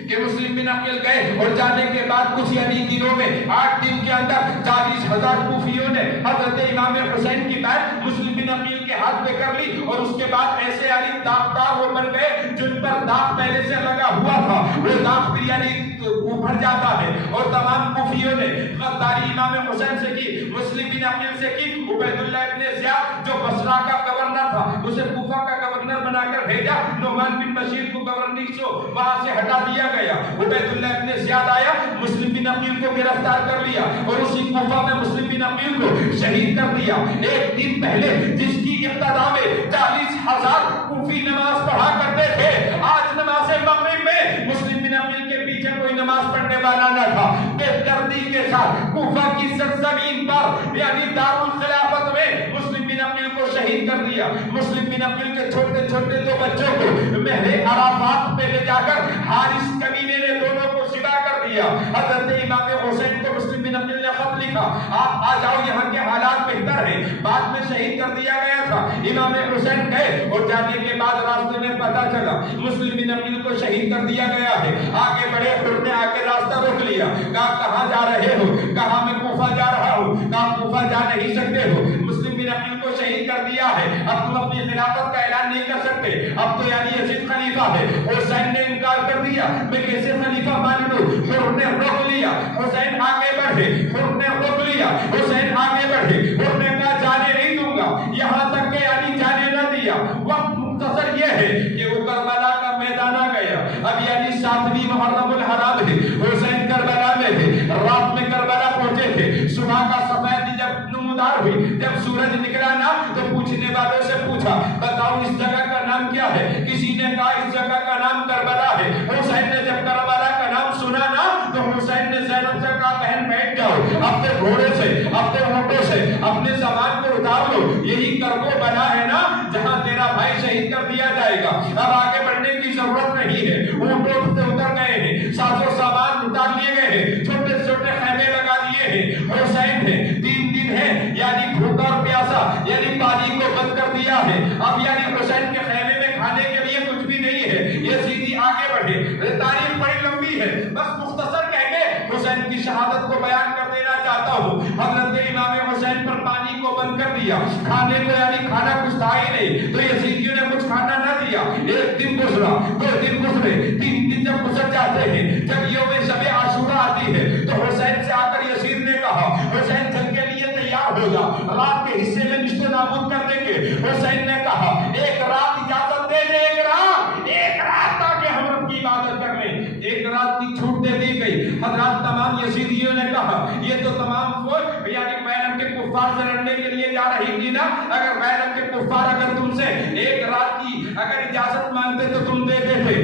کہ مسلم بن عقیل گئے اور جانے کے بعد کچھ یعنی دنوں میں 8 دن کے اندر 40,000 کوفیوں نے حضرت امام حسین کی بیعت مسلم بن عقیل کے ہاتھ پہ کر لی. اور اس کے بعد ایسے یعنی داغدار وہ بن گئے جن پر داغ پہلے سے لگا ہوا تھا, وہ داغ پھر یعنی اوپر جاتا ہے. اور تمام کوفیوں نے غداری امام حسین سے کی, مسلم بن عقیل سے کی. عبید اللہ ابن زیاد جو بصرہ کا گورنر تھا, اسے کوفہ کا گورنر بنا کر بھیجا. نعمان بن بشیر کو گورنری سے وہاں سے ہٹا دیا گیا. عبید اللہ ابن زیاد آیا, مسلم بن عقیل کو گرفتار کر لیا اور اسی کوفہ میں مسلم بن عقیل کو شہید کر دیا. ایک دن پہلے جس کی ابتدا میں 40,000 کوفی نماز پڑھا کرتے تھے, آج نماز مغرب میں مسلم بن عقیل کے پیچھے کوئی نماز پڑھنے والا نہ تھا. بے دردی کے ساتھ کوفہ کی سرزمین پر یعنی دارالخلافت میں مسلم بن عقیل کو شہید کر دیا. مسلم بن عقیل کے چھوٹے چھوٹے 2 بچوں کو مہر عرفات پہ لے جا کر حارث کمینے نے دونوں کو سدا کر دیا. حضرت امام حسین کو مسلم بن عقیل نے خط لکھا, آپ آ جاؤ, یہاں کے حالات بہتر ہیں. بعد میں شہید کر دیا گیا تھا. امام حسین گئے اور جانے کے بعد راستے میں پتہ چلا مسلم بن عقیل کو شہید کر دیا گیا ہے. آگے بڑے, پھر نے آ کے راستہ روک لیا. کہا کہاں جا رہے ہو؟ کہا میں کوفہ جا رہا ہوں. کہا کوفہ جا نہیں سکتے ہو, مسلم بن عقیل کو شہید کر دیا ہے, اب تم اپنی خلافت کا اعلان نہیں کر سکتے, اب تو یعنی یزید خلیفہ ہے. حسین نے انکار کر دیا, میں کیسے خلیفہ مان لوں؟ حر نے روک لیا, حسین آگے بڑھے. حر نے روک لیا, حسین آگے بڑھے. حر نے کہا جانے نہیں دوں گا, یہاں تک کہ یعنی جانے نہ دیا. وقت مختصر یہ ہے کہ وہ کربلا کا میدان آ گیا. اب یعنی 7ویں محرم الحرام ہے, حسین کربلا میں تھے, رات میں کربلا پہنچے تھے. صبح کا سفید جب نمودار ہوئی, جب سورج نکلا نا تو پوچھنے والوں سے پوچھا, بتاؤ اس جگہ کا نام کیا ہے؟ کسی نے کہا اس جگہ کا نام کربلا ہے. حسین نے جب کربلا کا نام سنا نا تو حسین نے زینب سے کہا, بہن بیٹھ جاؤ, اپنے گھوڑے سے, اپنے اونٹوں سے اپنے سامان کو اتار لو, یہی کربو بنا ہے نا جہاں تیرا بھائی شہید کر دیا جائے گا. اب آگے بڑھنے کی ضرورت نہیں ہے. اونٹوں سے اتر گئے ہیں, ساز و سامان اتار لیے گئے ہیں, چھوٹے چھوٹے خیمے لگا دیے ہیں. حسین نے 3 دن ہے یعنی بھوکا اور پیاسا یعنی پانی کو بند کر دیا ہے. اب یعنی حسین کے خیمے میں کھانے کے لیے کچھ بھی نہیں ہے. یہ سیدھی آگے بڑھے, تاریخ بڑی لمبی ہے, بس مختصر کہہ کے حسین کی شہادت کو بیان کر دینا چاہتا ہوں. حضرت امام حسین پر پانی کو بند کر دیا, کھانے کو یعنی کھانا کچھ تھا ہی نہیں, تو یزیدیوں نے کچھ کھانا نہ دیا. 1 دن گزرا, 2 دن گزرے, 3 دن جب گزر جاتے ہیں, جب یوم شب عاشورہ آتی ہے تو حسین سے آ کر یزید نے کہا, حسین جنگ کے لیے تیار ہو جا, رات کے حصے میں نشت نابود کر دیں گے. حسین نے کہا, 1 رات اجازت دے دے, 1 رات تاکہ ہم رب کی عبادت کر لیں. 1 رات کی چھوٹ دے دی گئی. حضرات تمام یزیدیوں نے کہا, یہ تو تمام فوج یعنی بین کے کفار سے لڑنے کے لیے جا رہی تھی, المؤمنین اگر غیر کے کفار اگر تم سے ایک رات کی اگر اجازت مانگتے تو تم دے دیتے.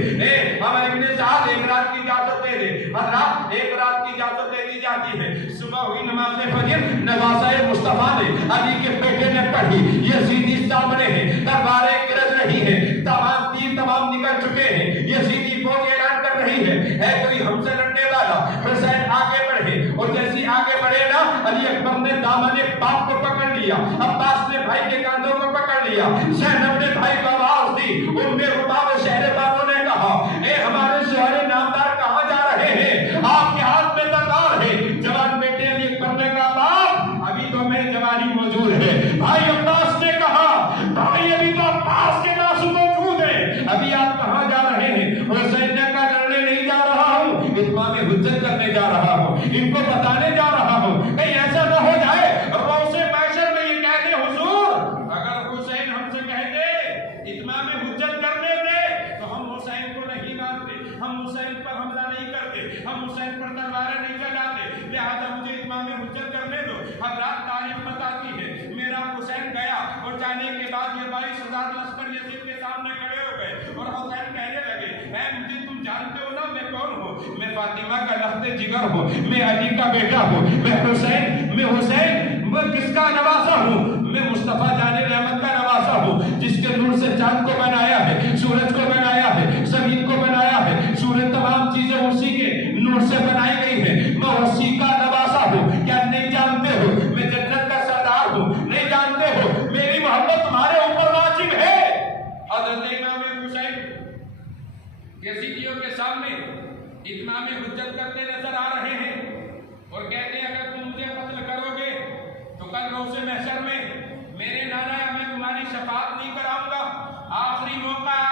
ہمارے ابن سعد ایک رات کی اجازت دے دے. حضرات ایک رات کی اجازت دے دی جاتی ہے. صبح ہوئی نماز فجر نواسۂ مصطفیٰ نے علی کے بیٹے نے پڑھی. یزیدی سامنے ہے, تلواریں گرج رہی ہے, تمام تیر تمام نکل چکے ہیں. یزیدی فوج اعلان کر رہی ہے کوئی ہم سے لڑنے والا. حسین آگے بڑھے اور جیسی آگے بڑھے نا علی اکبر نے دامن باپ کو پکڑ لیا, عباس نے بھائی کے کاندھوں کو پکڑ لیا, زینب نے بھائی کو آواز دی. ام رباب شہر بانو نے کہا اے ہمارے شوہر نامدار کہاں جا رہے ہیں, آپ کے ہاتھ میں تلوار ہے. جوان بیٹے علی اکبر نے کہا باپ ابھی تو میری جوانی موجود ہے. بھائی عباس نے کہا بھائی ابھی تو عباس کے ناس موجود ہے, ابھی آپ کہاں جا رہے ہیں. حسین نے کہا لڑنے نہیں جا رہا ہوں, اتمام حجت کرنے جا رہا ہوں, ان کو بتانے جا رہا ہوں. کہیں ایسا نہ ہو جائے روز محشر میں یہ کہہ دے حضور اگر حسین ہم سے کہہ دے اتمام حجت کرنے دے تو ہم حسین کو نہیں مانتے, ہم حسین پر حملہ نہیں کرتے, ہم حسین پر تلواریں نہیں چلاتے, لہذا مجھے اتمام حجت کرنے دو. حضرات تاریخ بتاتی ہے میرا حسین گیا اور جانے کے بعد یہ 22,000 لشکر یزید کے سامنے کھڑے ہو گئے اور حسین کہنے لگے اے مجھے تم جانتے ہو نا میں کون ہوں, میں فاطمہ کا لخت جگر ہوں, میں علی کا بیٹا ہوں, میں حسین میں کس کا نواسا ہوں, میں مصطفیٰ جان رحمت کا نواسا ہوں جس کے نور سے چاند کو بنایا ہے, سورج کو بنایا ہے, زمین کو بنایا ہے, سورج تمام چیزیں اسی کے نور سے بنائی گئی ہیں. میں اسی کا نواسا ہوں. کیا نہیں جانتے ہو میں جنت کا سردار ہوں, نہیں جانتے ہو میری محبت تمہارے اوپر واجب ہے. حضرت امام حسین یزیدیوں کے سامنے اتمام حجت کرتے نظر آ رہے ہیں اور کہتے ہیں اگر تم مجھے قتل کرو گے تو کل روز محشر میں میرے نانا میں تمہاری شفاعت نہیں کراؤں گا. آخری موقع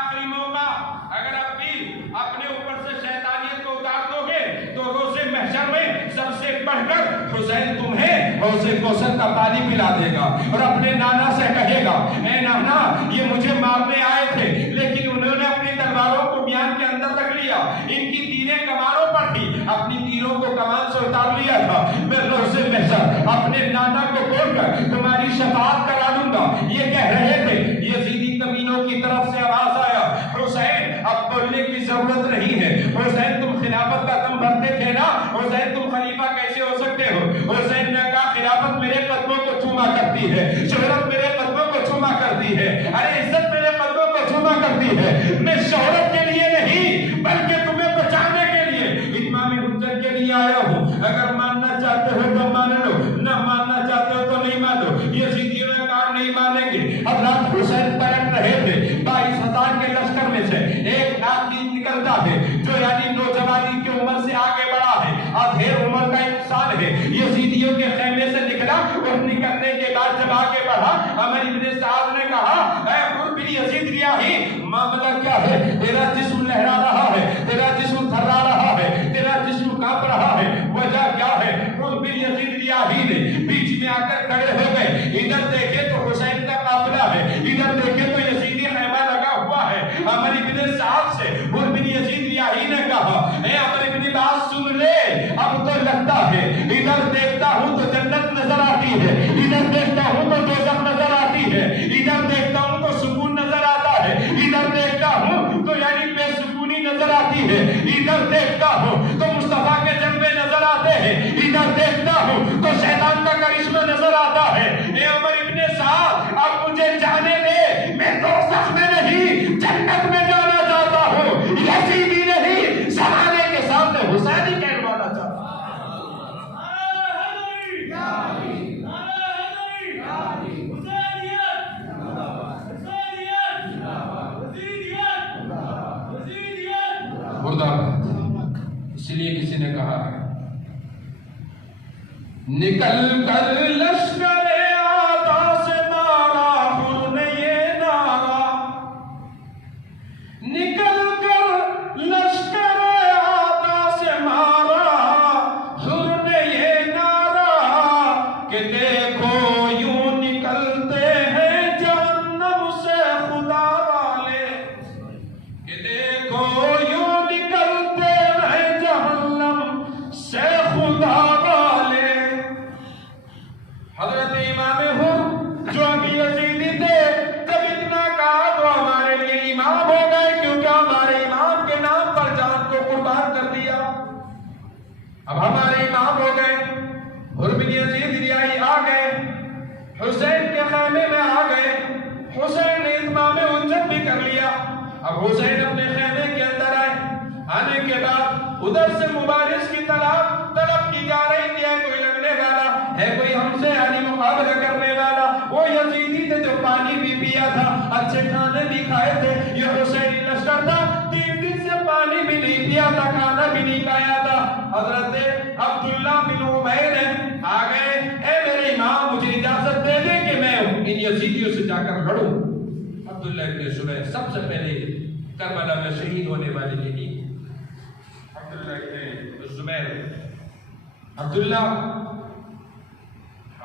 اگر اب بھی اپنے اوپر سے شیطانیت کو اتار دو گے تو روز محشر میں سب سے بڑھ کر حسین تمہیں حوض کوثر کا پانی پلا دے گا اور اپنے نانا سے کہے گا اے نانا یہ مجھے مارنے آئے تھے لیکن انہوں نے اپنی تلواروں کو میان کے اندر رکھ لیا, ان کی تیریں کمانوں پر تھی, اپنی تیروں کو کمان سے اتار لیا تھا. میں روز محشر اپنے نانا کو بول کر تمہاری شفاعت کرا دوں گا. یہ کہہ رہے تھے یزیدی کمینوں کی طرف سے آواز آیا حسین اب بولنے کی ضرورت نہیں ہے. حسین تم خلافت کا دم بھرتے تھے نا, حسین تم خلیفہ کیسے ہو سکتے ہو. حسین نے کہا خلافت میرے قدموں کو چوما کرتی ہے, شہرت میرے قدموں کو چوما کرتی ہے, ارے عزت میرے قدموں کو چوما کرتی ہے. میں شہرت کے لیے نہیں بلکہ تمہیں بچانے کے لیے اتمام حجت کے لیے آیا ہوں. اگر ماننا چاہتے ہو تو مان لو, نہ ماننا چاہتے ہو تو نہیں مانو. یزیدیوں نے کہا نہیں مانیں گے. حضرات حسین پلٹ رہے تھے. 22,000 کے لشکر میں سے ایک آدمی نکلتا ہے جو یعنی نوجوانی کی عمر سے آگے بڑھا ہے, آدھیر عمر کا انسان ہے. یزیدیوں کے خیمے سے نکلا اور نکلنے کے بعد جب آگے بڑھا عمر ابن سعد نے کہا اے خود بن یزید ریاحی معاملہ کیا ہے, تیرا جسم لہرا رہا ہے, تیرا جسم تھرا رہا ہے, تیرا جسم کانپ رہا ہے, وجہ کیا ہے. خود بن یزید ریاحی نے بیچ میں آ کر کھڑے ہو گئے. ادھر دیکھے تو حسین کا قافلہ ہے, ادھر دیکھے تو یزیدی خیمہ لگا ہوا ہے. عمر ابن سعد سے خود بن یزید ریاحی نے کہا اے عمر ابن بات سن لے, اب تو لگتا ہے ادھر دیکھتا ہوں تو جنت نظر آتی ہے, ادھر دیکھتا ہوں تو دوزخ نظر آتی ہے, ادھر دیکھتا ہوں تو سکون نظر آتا ہے, ادھر دیکھتا ہوں تو یعنی بے سکونی نظر آتی ہے, ادھر دیکھتا ہوں تو مصطفیٰ کے جذبے نظر آتے ہیں, ادھر دیکھتا ہوں تو شیطان کا کرشمہ نظر آتا ہے. اے عمر ابن سعد اب مجھے جانے دے, میں دوزخ میں نہیں جنت میں جانا چاہتا ہوں. یزیدی نہیں زمانے کے سامنے حسینی کہلوانا چاہتا ہوں. اس لیے کسی نے کہا ہے نکل کر لشکر آتا سے مارا حر نے یہ نعرہ, نکل کر لشکر آتا سے مارا حر نے یہ نعرہ کہ دیکھو یوں نکلتے ہیں جہنم سے خدا والے, کہ دیکھو یوں نکلتے ہیں جہنم سے خدا والے. حضرت اب حسین اپنے خیمے کے اندر آنے کے بعد ادھر سے مبارز کی طلب کی جا رہی تھی، ہے کوئی لگنے والا، ہے کوئی ہم سے مقابلہ کرنے والا؟ وہ یزیدی تھے جو پانی بھی پیا تھا، اچھے کھانے بھی کھائے تھے، یہ حسینی لشکر تھا 3 دن سے پانی بھی نہیں پیا تھا، کھانا بھی نہیں کھایا تھا۔ حضرت عبداللہ بن عمیر آ گئے، اے میرے امام مجھے اجازت دے دیں کہ میں ان یزیدیوں سے جا کر لڑوں۔ عبداللہ بن زبیر سب سے پہلے کربلا میں شہید ہونے والے نہیں، عبداللہ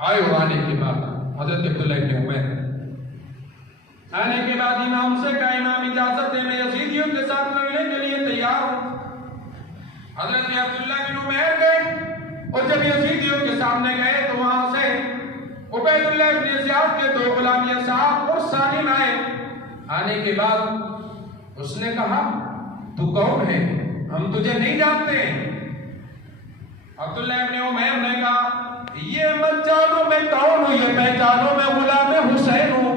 آئے ہو آنے کے بعد حضرت عبداللہ بن عمیر آنے کے بعد امام سے کہا امام اجازت دے میں یزیدیوں کے ساتھ لڑنے کے لیے تیار ہوں۔ حضرت عبداللہ بن عمیر گئے اور جب یزیدیوں کے سامنے گئے تو وہاں سے عبید اللہ بن زیاد کے 2 غلام یسار اور سالم آئے۔ آنے کے بعد اس نے کہا تو کون ہے؟ ہم تجھے نہیں جانتے۔ عبداللہ ابن عمیر نے کہا یہ مت جانو میں کون ہوں، یہ پہچانو میں غلام حسین ہوں،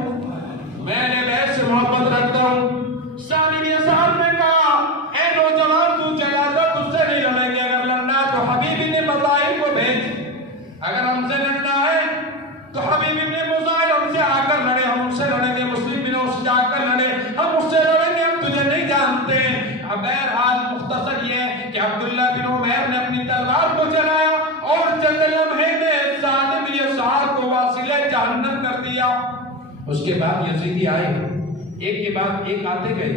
میں نے بیت سے محبت رکھتا ہوں۔ سالم یسار نے کہا اے نوجوان تو چلا جا، تجھ سے نہیں لڑیں گے، اگر لڑنا تو حبیب ابن مظاہر کو بھیج، اگر ہم سے لڑنا ہے تو حبیب ابن مظاہر ہم سے آ کر لڑے، ہم ان سے لڑیں گے، مسلم بن اس سے جا کر لڑے، ہم اس سے لڑیں گے، ہم تجھے نہیں جانتے۔ بہرحال مختصر یہ ہے کہ عبداللہ بن عمیر نے اپنی تلوار کو چلایا اور چند لمحے میں سالم یسار کو واصل جہنم کر دیا۔ اس کے بعد یزیدی آئے، ایک کے بعد ایک آتے گئے،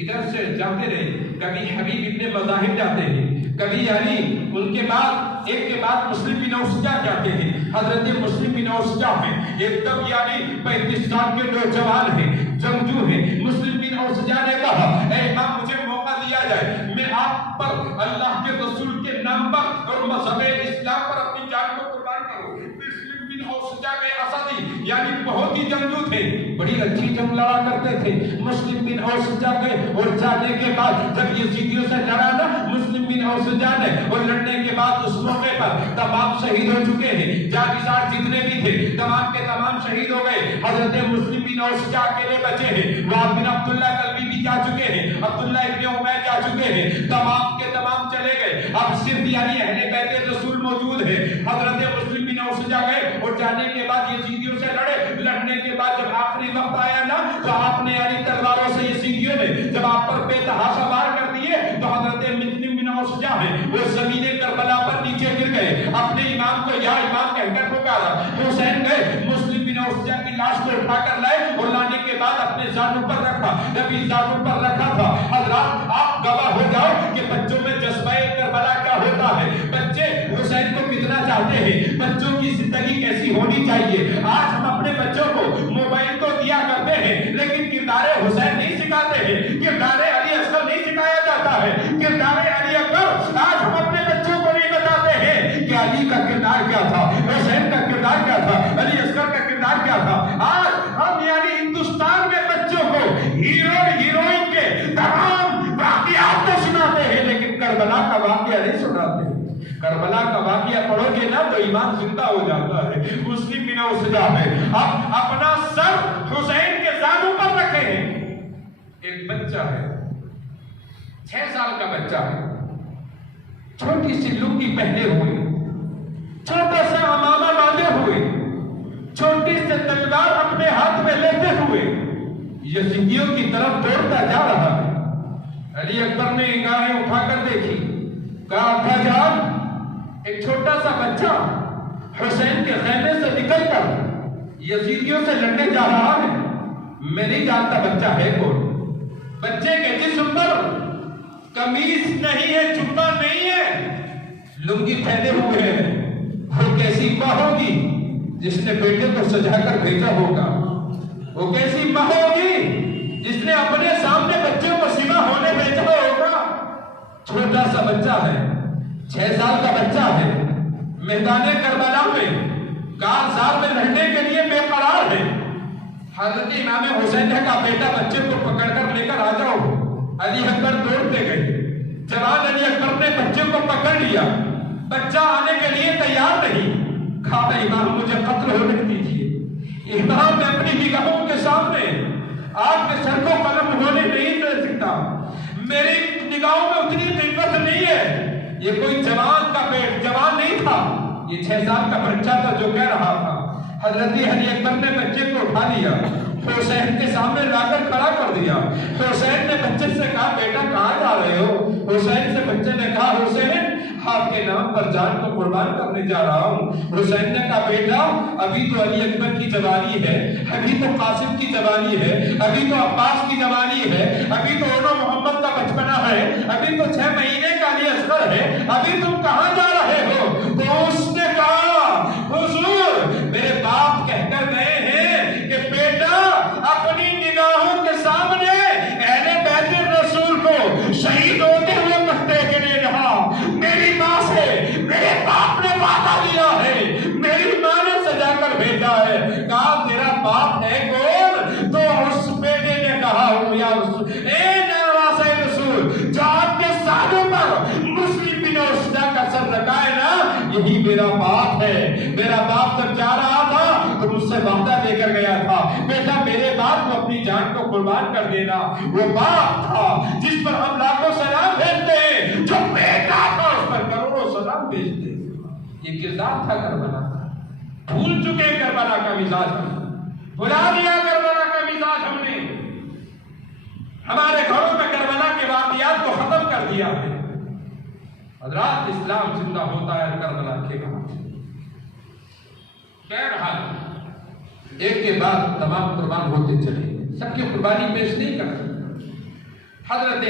ادھر سے جاتے رہے، کبھی حبیب ابن مظاہر جاتے ہیں، کبھی یعنی ان کے بعد ایک کے بعد مسلم بن اوسجا جاتے ہیں۔ حضرت مسلم بن اوسجا ہیں، ایک دم یعنی 35 سال کے نوجوان ہیں، جنگجو ہیں۔ مسلم بن اوسجا نے کہا اے امام مجھے موقع دیا جائے، میں آپ پر اللہ کے رسول کے نام پر اور مذہب اسلام پر اپنی جان کو قربان کروں۔ مسلم بن اوسجا کے اسدی یعنی بہت ہی جنگجو تھے، بڑی اچھی جنگ لڑا کرتے تھے۔ مسلم بن اوسجا کے اور جانے کے بعد جب یزیدیوں سے لڑا نا مسلم بن اوسجا نے، اور لڑنے کے بعد اس موقع پر تمام شہید ہو چکے ہیں، جانشار جتنے بھی تھے تمام کے تمام شہید ہو گئے۔ حضرت مسلم بن اوسجا اکیلے بچے ہیں، وہاں بن عبداللہ کلبی بھی جا چکے ہیں، عبداللہ ابن عمیر جا چکے ہیں، تمام کے تمام چلے گئے، اب صرف یعنی اہل بیت رسول موجود ہے۔ حضرت مسلم بن اوسجا گئے اور جانے کے بعد یزیدیوں سے لڑے، لڑنے کے بعد جب آخری وقت آیا نا تو آپ نے یعنی تلواروں سے یزیدیوں نے جب آپ پر بے تحاشا وار کر دیے تو حضرت مسلم بن اوسجا ہے وہ زمین کربلا پر نیچے گر گئے، اپنے امام کو یا امام کہہ کر پکارا۔ حسین گئے مسلم بن اوسجا کی لاش کو اٹھا کر لائے اور لانے کے بعد اپنے زانو پر رکھا۔ جب اس زانو پر رکھا تھا حضرات آپ گواہ ہو جاؤ کہ بچوں میں جذبہ کربلا کیا ہوتا ہے، بچے حسین کو کتنا چاہتے ہیں، بچوں کی زندگی کیسی ہونی چاہیے۔ آج ہم اپنے بچوں کو موبائل تو دیا کرتے ہیں لیکن کردار حسین نہیں سکھاتے ہیں، کردار علی اصغر نہیں سکھایا جاتا ہے، کردار علی اکبر آج ہم اپنے بچوں کو نہیں بتاتے ہیں کہ علی کا کردار کیا تھا، حسین کا کردار کیا تھا، علی اصغر کا کردار کیا تھا۔ آج ہم یعنی ہندوستان میں بچوں کو ہیرو ہیروئن کے تمام واقعات تو سناتے ہیں لیکن کربلا کا واقعہ نہیں سناتے۔ کربلا کا واقعہ پڑھو گے نا تو ایمان زندہ ہو جاتا ہے۔ مسلم بن اوسجا ہے، اب اپنا سر حسین کے زانو پر رکھے ہیں، ایک بچہ ہے 6 سال کا بچہ ہے، چھوٹی سی لنگی پہنے ہوئے، چھوٹا سا امامہ باندھے ہوئے، چھوٹی سی تلوار اپنے ہاتھ میں لیتے ہوئے یزیدیوں کی طرف دوڑتا جا رہا ہے۔ علی اکبر نے نگاہیں اٹھا کر دیکھی، کہا ابا جان ایک چھوٹا سا بچہ حسین کے خیمے سے نکل کر یزیدیوں سے لڑنے جا رہا ہے، میں نہیں جانتا بچہ ہے کون۔ بچے کے جسم پر قمیص نہیں ہے، جبہ نہیں ہے، لنگی پہنے ہوئے ہیں۔ وہ کیسی ماں ہوگی جس نے بیٹے کو سجا کر بھیجا ہوگا، وہ کیسی ماں ہوگی جس نے اپنے سامنے بچوں کو سوا ہونے بھیجا ہوگا۔ چھوٹا سا بچہ ہے، 6 سال کا بچہ ہے، میدان کربلا میں کارزار میں لڑنے کے لیے بے قرار ہے۔ حضرت امام حسین نے کہا بیٹا بچے کو پکڑ کر لے کر آ جاؤ۔ علی اکبر دوڑتے گئے، جوان علی اکبر نے بچے کو پکڑ لیا، بچہ آنے کے لیے تیار نہیں، کہا امام مجھے قتل ہونے دیجیے۔ امام نے اپنی نگاہوں کے سامنے آپ کے سر کو قلم ہونے نہیں میری نگاہوں میں اتنی قیمت نہیں ہے. یہ کوئی جوان کا پیٹ جوان نہیں تھا، یہ 6 سال کا بچہ تھا جو کہہ رہا تھا. حضرت علی اکبر نے بچے کو اٹھا لیا، حسین کے سامنے لا کر کھڑا کر دیا. حسین نے بچے سے کہا بیٹا کہاں جا رہے ہو؟ حسین سے بچے نے کہا حسین آپ کے نام پر جان کو قربان کرنے جا رہا ہوں. حسین نے کہا بیٹا ابھی تو علی اکبر کی جوانی ہے، ابھی تو قاسم کی جوانی ہے، ابھی تو عباس کی جوانی ہے، ابھی تو اونو محمد کا بچپنا ہے، ابھی تو 6 مہینے کا علی اصغر ہے، ابھی تم کہاں جا رہے ہو؟ تو اس نے کہا حضور میرے باپ کہہ کر گئے ہیں کہ بیٹا اپنی نگاہوں کے سامنے اہل بیت الرسول کو شہید ہوتے ہوئے مت دیکھنے رہا. میری ماں سے میرے باپ نے وعدہ لیا ہے، میری ماں نے سجا کر بھیجا ہے. کہا تیرا باپ ہے کون؟ تو اس بیٹے نے کہا ہوں یا رسول اے نواسے رسول جو آپ کے سانوں پر مسلم بن عشدہ کا سر رکھا ہے نا، یہی میرا باپ ہے. میرا باپ جب جا رہا تھا تو مجھ سے وعدہ لے کر گیا تھا بیٹا میرے باپ کو اپنی جان کو قربان کر دینا. وہ باپ تھا جس پر ہم لاکھوں سلام بھیجتے ہیں، جو بیٹا تھا اس پر کروڑوں سلام بھیجتے. یہ کردار تھا کربلا کا. بھول چکے کربلا کا مزاج ہم، بلا دیا کربلا کا مزاج ہم نے. ہمارے گھروں میں کربلا کے واقعات کو ختم کر دیا ہے. حضرات اسلام زندہ ہوتا ہے کربلا کے بعد. بہرحال ایک کے بعد تمام قربان ہوتے چلے، سب کی قربانی پیش نہیں کر سکتا. حضرت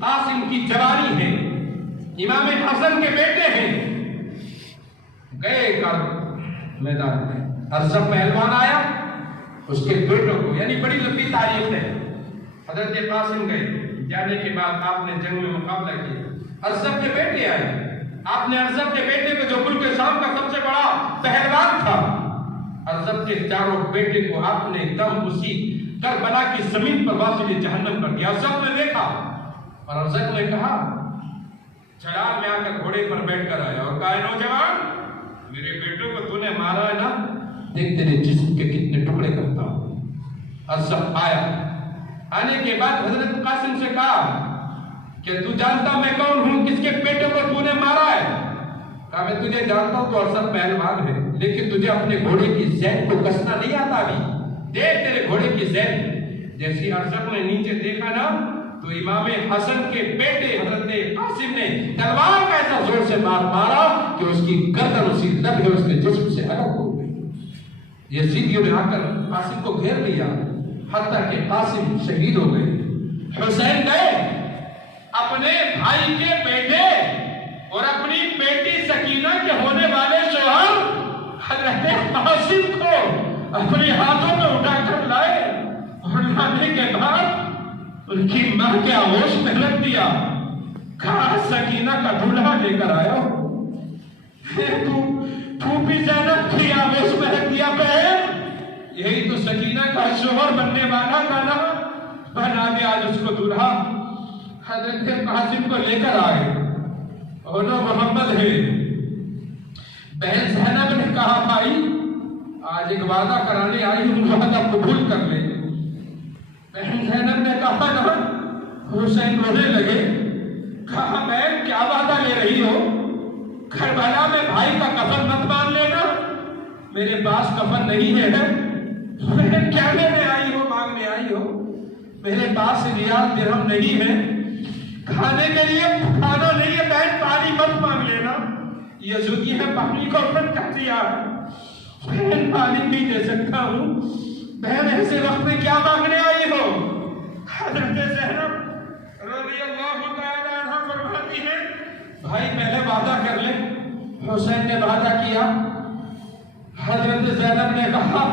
قاسم کی جوانی ہے، امام حسن کے بیٹے ہیں. گئے کر میدان میں ارزب پہلوان آیا، اس کے بیٹوں کو، یعنی بڑی لمبی تاریخ ہے. حضرت قاسم گئے، جانے کے بعد آپ نے جنگ میں مقابلہ کیا. ارزب کے بیٹے آئے، آپ نے ارزب کے بیٹے کو جو ملک شام کا سب سے بڑا پہلوان تھا، ارزب کے چاروں بیٹے کو آپ نے دم اسی کربلا کی زمین پر واصل جہنم کر دیا. ارزب نے دیکھا اور ارزب نے کہا چھڑال میں آ کر گھوڑے پر بیٹھ کر آیا اور کہا نوجوان میرے بیٹوں کو تو نے مارا ہے نا، دیکھ تیرے جسم کے کتنے ٹکڑے کرتا ہوں. ارزب آیا، آنے کے بعد حضرت قاسم سے کہا کہ تو جانتا میں کون ہوں، کس کے بیٹے کو تو نے مارا ہے؟ کہا میں تجھے جانتا ہوں تو ارزب پہلوان ہے، لیکن تجھے اپنے گھوڑے کی زین کو کسنا نہیں آتا. ابھی دیکھ تیرے گھوڑے کی زین. جیسی ارزب نے نیچے دیکھا نا تو امام حسن کے بیٹے حضرت قاسم نے تلوار کا ایسا زور سے مارا کہ اس کی گردن اسی لمحے اس کے جسم سے الگ ہو گئی. یزیدیوں نے آ کر قاسم کو گھیر لیا، حتیٰ کہ قاسم شہید ہو گئے. حسین گئے اپنے بھائی کے بیٹے اور اپنی بیٹی سکینہ کے ہونے والے شوہر حضرت قاسم کو اپنے ہاتھوں میں اٹھا کر لائے اور لانے کے بعد ان کی ماں کے آغوش میں رکھ دیا. کہا سکینہ کا دولہا لے کر آیا تو بھی زینب کی آغوش میں رکھ دیا. بہن یہی تو سکینہ کا شوہر بننے والا کا نا، بنا دیا آج اس کو دولہا. حضرت قاسم کو لے کر آئے اور محمد ہے. بہن زینب نے کہا بھائی آج ایک وعدہ کرانے آئی ہوں، وعدہ قبول کر لے. بہن زینب نے کہا نا، حسین رونے لگے. کہا بہن کیا وعدہ لے رہی ہو؟ کربلا میں بھائی کا کفن مت مان لینا. میرے پاس کفن نہیں ہے. بہن کیا لینے آئی ہو، مانگنے آئی ہو؟ میرے پاس ریال درہم نہیں ہے، کھانے کے لیے کھانا نہیں ہے. بہن پانی مت مانگ لینا، یزودی نے پانی کو بند کر دیا ہے. بہن پانی بھی دے سکتا ہوں. بہن ایسے وقت میں کیا مانگنے آئی ہو؟ حضرت زینب رضی اللہ تعالیٰ عنہ فرماتی ہے بھائی پہلے وعدہ کر لے. حسین نے وعدہ کیا. حضرت زینب نے کہا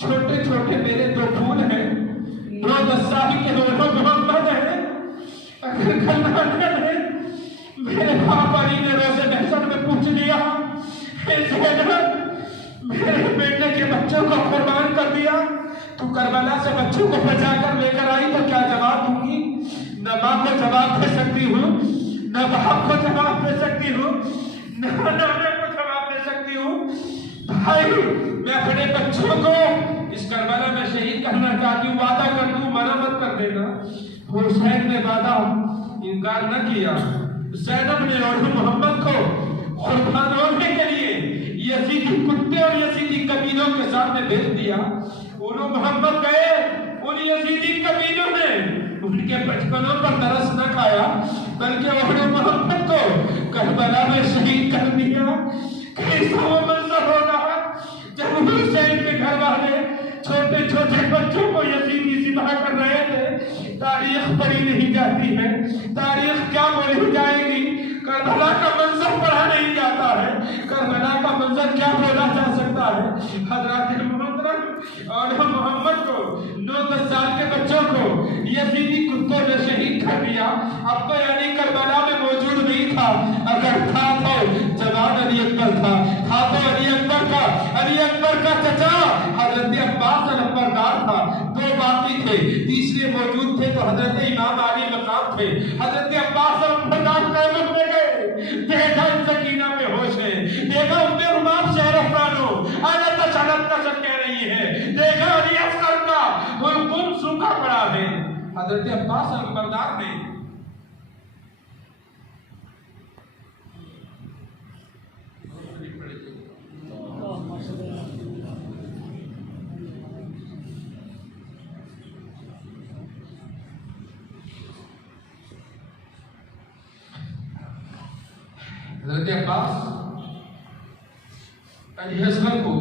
چھوٹے چھوٹے میرے 2 پھول ہیں، 9-10 سال کے دونوں محمد ہیں. اگر کلمہ ہے میرے باپ علی نے روزے محشر میں پوچھ لیا زینب میرے بیٹے کے بچوں کو قربان کر دیا، تو کربلا سے بچوں کو بچا کر لے کر آئی تو کیا جواب دوں گی؟ نہ ماں کو جواب دے سکتی ہوں، نہ باپ کو جواب دے سکتی ہوں، نہ نانے کو جواب دے سکتی ہوں. بھائی میں اپنے بچوں کو اس کربلا میں شہید کرنا چاہتی ہوں، وعدہ کر دوں، منع مت کر دینا. حسین نے وعدہ انکار نہ کیا. زینب نے اور محمد کو قربان ہونے کے لیے یزیدی کتے اور یزیدی قبیلوں کے سامنے بھیج دیا. انہوں محمد گئے, ان یزیدی قبیلوں نے ان کے بچپنوں پر ترس نہ کھایا بلکہ انہوں محمد کو کربلا میں شہید کر دیا. کیسا وہ منظر ہوگا جب حسین کے گھر والے چھوٹے چھوٹے بچوں کو یزیدی ذبح کر رہے تھے. تاریخ پڑھی نہیں جاتی ہے, تاریخ کیا پڑھی جائے گی؟ کربلا کا منظر پڑھا نہیں جاتا ہے, کربلا کا منظر کیا بولا جا سکتا ہے؟ حضرات محترم اور محمد کو 9-10 سال کے بچوں کو یزیدی کتوں نے شہید کر دیا. اب تو یعنی کربلا میں موجود نہیں تھا, اگر تھا تو جوان علی اکبر تھا تو علی اکبر کا چچا حضرت عباس علمبردار تھا. 2 باقی تھے, تیسرے موجود تھے تو حضرت امام علی مقام تھے. حضرت عباس علمبردار قیامت میں گئے, دیکھا سکینہ پہ ہوش ہے, دیکھا ام رومان شہر افرانو آلت تشلت کہہ رہی ہے, دیکھا علی اصغر کا حلقوم سوکھا پڑا ہے. حضرت عباس علمبردار نے حضرت عباس علی اصغر کو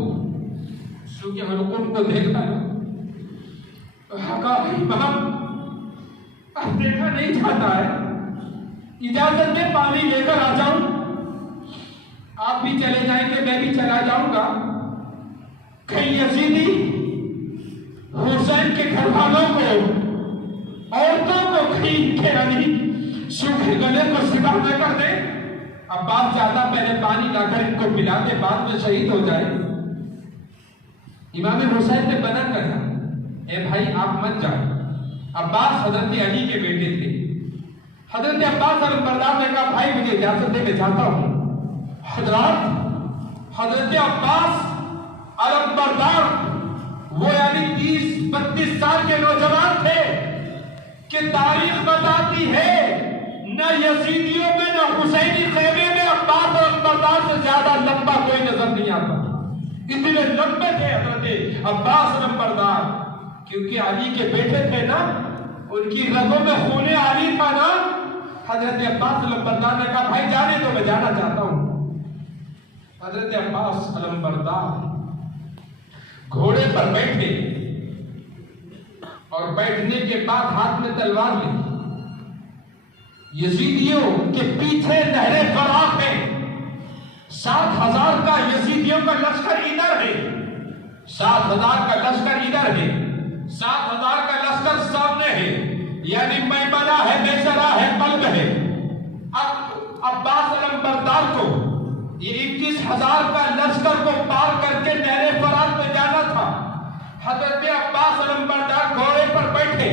چونکہ حلقوم کو دیکھا نا تو حقا امام اب دیکھا نہیں جاتا ہے, اجازت میں پانی لے کر آ جاؤں, آپ بھی چلے جائیں گے میں بھی چلا جاؤں گا. کہیں یزیدی حسین کے گھر والوں کو عورتوں کو کہیں کے علی سوکھے گلے کو سیدھا نہ کر دے. عباس چاہتا پہلے پانی لا کر ان کو پلا دے, بعد میں شہید ہو جائے. امام حسین نے منع کرا, اے بھائی آپ مت جاؤ. عباس حضرت علی کے بیٹے تھے. حضرت عباس علمبردار نے کہا بھائی مجھے اجازت دے, میں جاتا ہوں. حضرت عباس علمبردار وہ یعنی 30-32 سال کے نوجوان تھے کہ تاریخ بتاتی ہے نہ یزیدیوں میں نہ حسینی خیمے میں عباس علمبردار سے زیادہ لمبا کوئی نظر نہیں آتا. اتنے لمبے تھے حضرت عباس علمبردار, کیونکہ علی کے بیٹے تھے نا, ان کی رگوں میں خون علی تھا نا. حضرت عباس علمبردار نے کہا بھائی جانے تو میں جانا چاہتا ہوں. حضرت عباس علمبردار گھوڑے پر بیٹھے اور بیٹھنے کے بعد ہاتھ میں تلوار لی. یزیدیوں کے پیچھے نہر فرات ہے, 7,000 کا یزیدیوں کا لشکر ادھر ہے, 7,000 کا لشکر ادھر ہے, 7,000 کا لشکر سامنے ہے, یعنی میمنہ ہے, بیسرا ہے, قلب ہے. اب عباس علمبردار کو یہ 21,000 کا لشکر کو پار کر کے نہر فرات میں جانا تھا. حضرت عباس علمبردار گھوڑے پر بیٹھے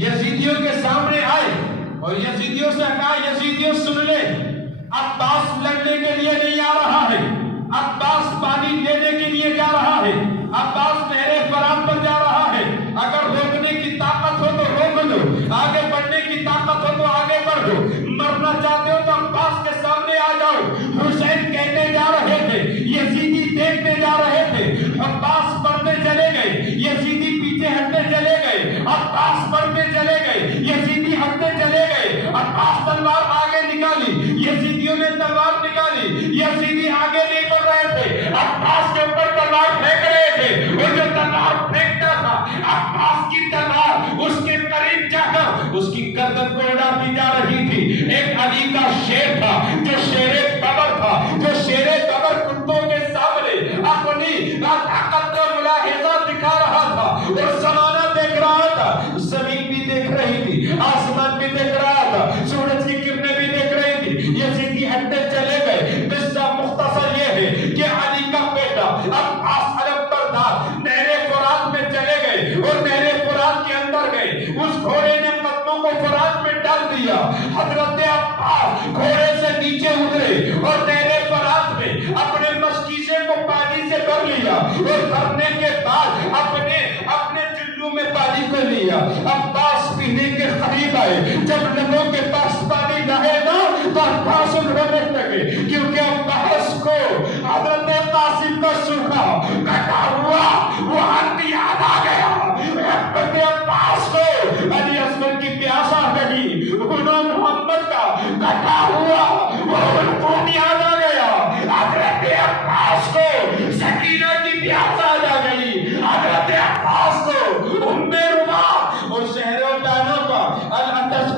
یزیدیوں کے سامنے آئے اور یزیدیوں سے کہا یزیدیوں سن لے, عباس لڑنے کے لیے نہیں آ رہا ہے, عباس پانی لینے کے لیے جا رہا ہے, عباس نہر فرات پر جا رہا ہے. اگر روکنے کی طاقت ہو تو روک لو, آگے بڑھنے کی طاقت ہو تو آگے بڑھ لو, مرنا چاہتے ہو تو عباس کے سامنے آ جاؤ. حسین کہتے جا رہے تھے, یزیدی دیکھتے جا رہے تھے, عباس بڑھتے چلے گئے, یزیدی پیچھے ہٹتے چلے گئے, عباس بڑھتے چلے گئے, یزیدی ہٹتے چلے گئے. عباس تلوار آگے نکالی, یزیدیوں نے تلوار نکالی, یزیدی آگے نہیں بڑھ رہے تھے, عباس کے اوپر تلوار پھینک رہے تھے. وہ جو تلوار پھینکتا تھا عباس کی تلوار اس کے قریب جا کر اس کی گردن کو اڑاتی جا رہی تھی. ایک علی کا شیر تھا جو شیر ببر تھا, جو شیر ببر کتوں کے سامنے اپنی طاقت کا ملاحظہ دکھا رہا تھا اور زمانہ دیکھ رہا تھا. زمین بھی دیکھ رہی تھی, آسمان بھی دیکھ رہا تھا, سورج کی کرنیں بھی دیکھ رہی تھی. یزیدی ہٹتے چلے گئے. قصہ مختصر یہ ہے کہ علی کا بیٹا عباس علمبردار نہر فرات میں چلے گئے اور نہر فرات کے اندر گئے. اس گھوڑے نے قدموں کو فرات میں ڈال دیا. حضرت عباس گھوڑے سے نیچے اترے اور نہر فرات میں اپنے مشکیزے کو پانی سے بھر لیا اور بھرنے کے بعد اپنے چلو میں پانی کو لیا. عباس پینے کے قریب آئے. جب لبوں کے پاس پانی رہے نا تو عباس رونے لگے, کیونکہ عباس کو حضرت قاسم کا سوکھا کٹا ہوا وہ ہاتھ یاد آ گیا. حضرت عباس کو علی اصغر کی پیاس آ گئی, انہوں محمد کا کٹا ہوا وہ خون یاد آ گیا. حضرت عباس کو سکینہ کی پیاس آ گئی. حضرت عباس کو ام ربا اور شہروں دانوں کا الاتش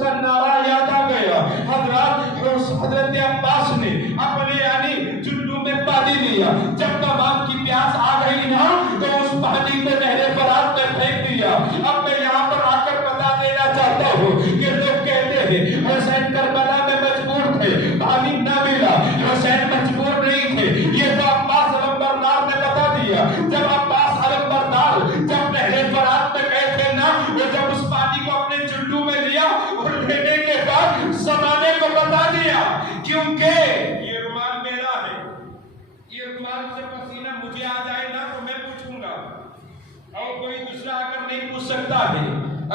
کا نعرہ یاد آ گیا. حضرت عباس نے اپنے یعنی چلو میں پانی لیا. جب تمام کی پیاس آ گئی نا تو اس پانی کو نہر فرات میں پھینک دیا. اب میں یہاں پر آ کر بتا دینا چاہتا ہوں کہ لوگ کہتے ہیں حسین کربلا میں مجبور تھے, پانی نہ ملا. حسین مجبور نہیں تھے, یہ تو عباس علمبردار نے بتا دیا. جب عباس علمبردار جب نہر فرات میں گئے تھے نا, وہ جب اس پانی کو اپنے چلو میں لیا اور لینے کے بعد زمانے کو بتا دیا, کیونکہ یہ رومال میرا ہے, یہ رومال سے پسینہ مجھے آ جائے نا تو میں پوچھوں گا اور کوئی دوسرا آ کر نہیں پوچھ سکتا ہے.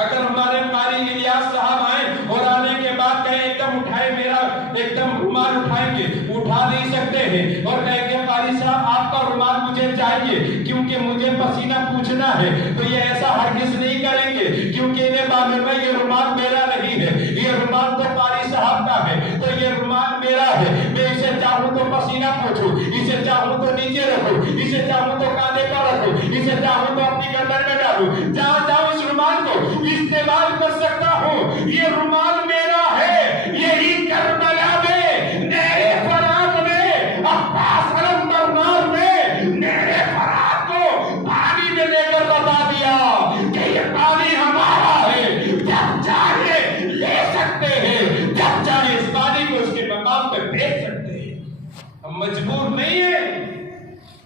اگر ہمارے قاری الیاس صاحب آئیں اور آنے کے بعد کہیں ایک دم اٹھائے میرا ایک دم رومال اٹھائیں گے, اٹھا نہیں سکتے ہیں, اور کہیں گے قاری صاحب آپ کا رومال مجھے چاہیے کیونکہ مجھے پسینہ پوچھنا ہے, تو یہ ایسا ہرگز نہیں کریں گے, کیونکہ انہیں معلوم ہے یہ رومال میرا نہیں ہے, یہ رومال تو قاری صاحب کا ہے, تو یہ رومال میرا ہے. میں اسے چاہوں تو پسینہ پوچھوں, اسے چاہوں تو نیچے رکھوں, اسے چاہوں تو کاندھے پر رکھوں, اسے چاہوں تو اپنی گردن میں ڈالوں, جہاں چاہوں اس رومال کو استعمال کر سکتا ہوں. یہ رومال میرا ہے. یہی کربلا میں نہر فرات میں عباس علمبردار نے نہر فرات کو پانی میں لے کر بتا دیا کہ یہ پانی ہمارا ہے, جب چاہے لے سکتے ہیں, جب چاہے اس پانی کو اس کے مقام پہ بھیج سکتے ہیں. ہم مجبور نہیں ہیں,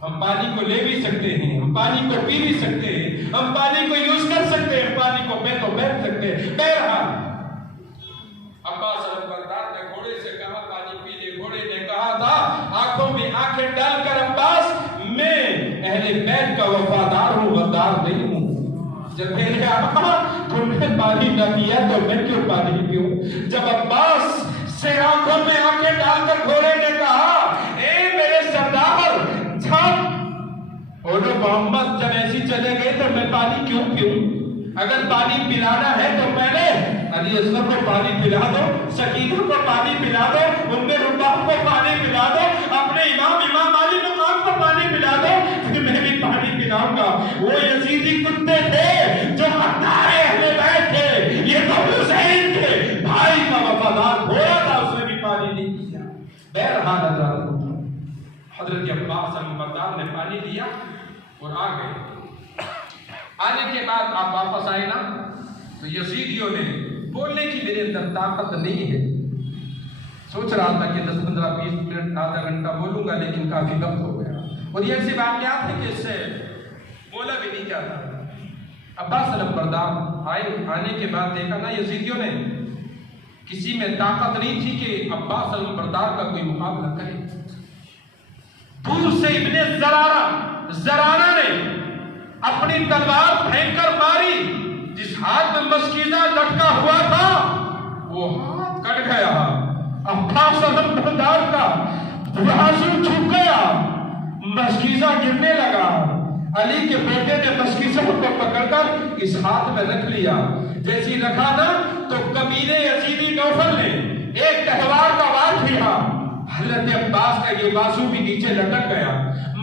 ہم پانی کو لے بھی سکتے ہیں, ہم پانی کو پی بھی سکتے ہیں, ہم پانی کو یوز کر سکتے ہیں, پانی کو میں تو بیٹھ سکتے ہیں. بہرحال عباس علمبردار نے گھوڑے سے کہا پانی پی لے. گھوڑے نے کہا تھا آنکھوں میں آنکھیں ڈال کر عباس میں اہل بیت کا وفادار ہوں, غدار نہیں ہوں. جب میرے آقا تم نے پانی نہ پیا تو میں کیوں پانی پیوں. جب عباس سے آنکھوں میں آنکھیں ڈال کر گھوڑے نے کہا اے میرے سردار اور محمد جب ایسی چلے گئے تو میں پانی کیوں پیوں. اگر پانی پلانا ہے تو میں نے علی اصغر کو پانی پلا دو, سکینہ کو پانی پلا دو, ام ربا کو پانی پلا دو, اپنے امام علی مقام کو پانی پلا دو, پھر میں بھی پانی پلاؤں گا. وہ یزیدی کتے تھے جو غدار اہل بیت تھے, یہ تو حسین تھے, بھائی کا وفادار گھوڑا تھا, اس نے بھی پانی نہیں پیا. بہرحال حضرت عباس علمبردار نے پانی لیا اور آ گئے. آنے کے بعد آپ واپس آئے نا تو یزیدیوں نے بولنے کی میرے اندر طاقت نہیں ہے. سوچ رہا تھا کہ 10-15-20 منٹ آدھا گھنٹہ بولوں گا, لیکن کافی وقت ہو گیا اور یہ ایسی واقعات ہے کہ اس سے بولا بھی نہیں جاتا. عباس علمبردار آنے کے بعد دیکھا نا یزیدیوں نے کسی میں طاقت نہیں تھی کہ عباس علمبردار کا کوئی مقابلہ کرے. دور سے ابن زرارہ نے اپنی تلوار پھینک کر ماری. جس ہاتھ میں مشکیزہ لٹکا ہوا تھا وہ ہاتھ کٹ گیا. عباس علمبردار کا بازو جھک گیا, مشکیزہ گرنے لگا. علی کے بیٹے نے مشکیزہ کو پکڑ کر اس ہاتھ میں رکھ لیا. جیسی رکھا تھا تو قبیلے یزیدی نوفل نے ایک تہوار کا وار کیا. حضرت عباس کا یہ بازو بھی نیچے لٹک گیا.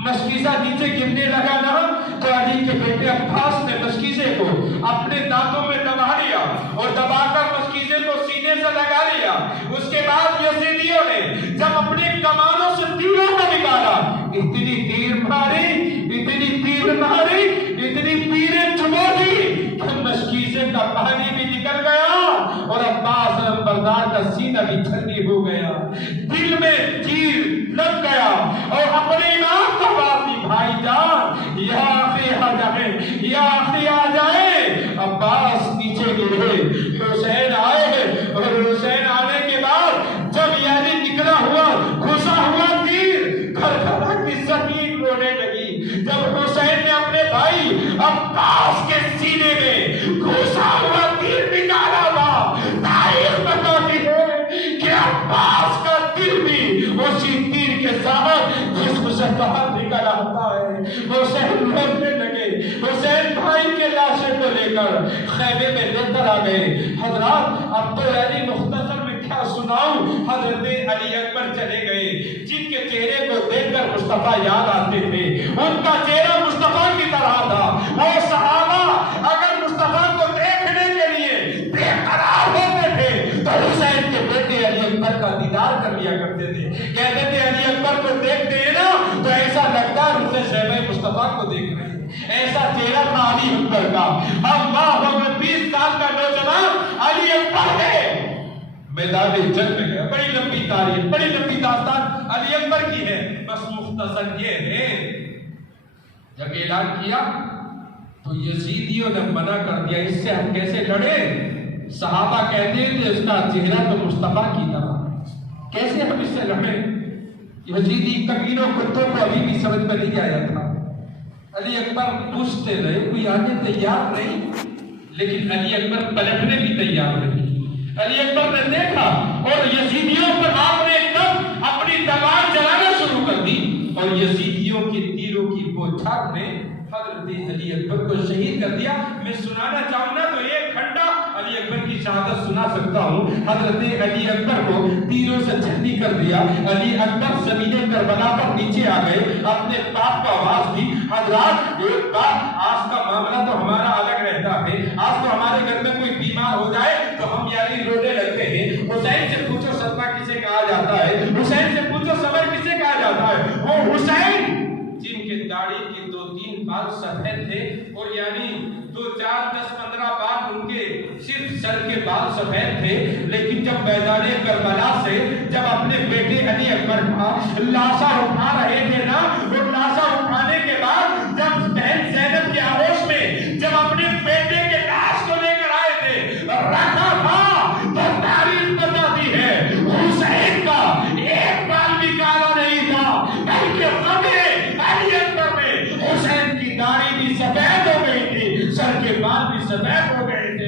مشکیزہ نیچے گرنے لگا نا تو علی کے بیٹے عباس نے مشکیزے کو اپنے دانتوں میں دبا لیا اور دبا کر مشکیزے کو سینے سے لگا لیا. اس کے بعد یزیدیوں نے جب اپنے کمانوں سے تیروں کو نکالا, اتنی تیر ماری, اتنی تیریں چبو دی کہ مشکیزے کا پانی بھی نکل گیا اور عباس علمبردار کا سینہ بھی چھلنی ہو گیا. دل میں تیر لگ گیا اور اپنے امام کو باتی بھائی جان یا آخری آ جائے. عباس نیچے گرے, حسین آئے اور حسین آنے کے بعد جب یعنی نکلا ہوا گھسا ہوا تیر گھر کی سطح کر خیمے میں لے کر آ گئے. حضرات اب تو یعنی مختصر میں کیا سناؤں. حضرت علی اکبر چلے گئے جن کے چہرے کو دیکھ کر مصطفیٰ یاد آتے تھے. ان کا چہرہ مصطفیٰ کی طرح تھا. وہ صحابہ اگر مصطفیٰ کو دیکھنے کے لیے بے قرار ہوتے تھے تو حسین کے بیٹے علی اکبر کا دیدار کر لیا کرتے تھے. کہتے تھے علی اکبر کو دیکھتے ہیں نا تو ایسا لگتا ہے اسے شہبہ مصطفیٰ کو دیکھ رہے ہیں. ایسا چہرہ تھا علی اکبر کا. اللہ اکبر 20 سال کا نوجوان علی اکبر ہے میدان جنگ میں گیا. بڑی لمبی تاریخ بڑی لمبی داستان علی اکبر کی ہے. بس مختصر یہ ہے جب اعلان کیا تو یزیدیوں نے منع کر دیا اس سے ہم کیسے لڑے. صحابہ کہتے تھے اس کا چہرہ تو مصطفیٰ کی طرح کیسے ہم اس سے لڑے. یزیدی کمینوں کتوں کو ابھی بھی سمجھ میں نہیں آیا تھا. علی اکبر پوچھتے رہے کوئی آگے تیار نہیں لیکن علی اکبر پلٹنے بھی تیار نہیں. علی اکبر نے دیکھا اور یزیدیوں پر آپ نے ایک دم اپنی تلوار چلانا شروع کر دی اور یزیدیوں کے تیروں کی بوچھار نے حضرت علی اکبر کو شہید کر دیا. میں سنانا چاہوں نا تو ایک گھنٹہ علی اکبر کی شہادت سنا سکتا ہوں. حضرت علی اکبر کو تیروں سے زخمی کر دیا. علی اکبر زمین کربلا پر نیچے آ گئے. اپنے باپ کو آواز دی. حضرات ایک بات آج کا معاملہ تو ہمارا الگ رہتا ہے. آج تو ہمارے گھر میں کوئی بیمار ہو جائے تو ہم یعنی رونے لگتے ہیں. حسین سے پوچھو صدقہ کسے کہا جاتا ہے. حسین سے پوچھو صبر کسے کہا جاتا ہے. وہ حسین جن کے داڑھی کے 2-3 بال سفید تھے اور یعنی 2, 4, 10, 15 بال ان کے صرف سر کے بال سفید تھے. لیکن جب میدان کربلا سے جب اپنے بیٹے علی اکبر کا لاشا اٹھا رہے تھے نا وہ لاشا اٹھانے کے بعد جب بہن زینب کے آغوش میں جب اپنے بیٹے کے لاش کو لے کر آئے تھے رکھا تھا تو تاریخ بتاتی ہے حسین کا ایک بال بھی کالا نہیں تھا بلکہ قبر علی اکبر میں حسین کی داڑھی بھی سفید ہو گئی تھی سر کے بال بھی سفید ہو گئے تھے.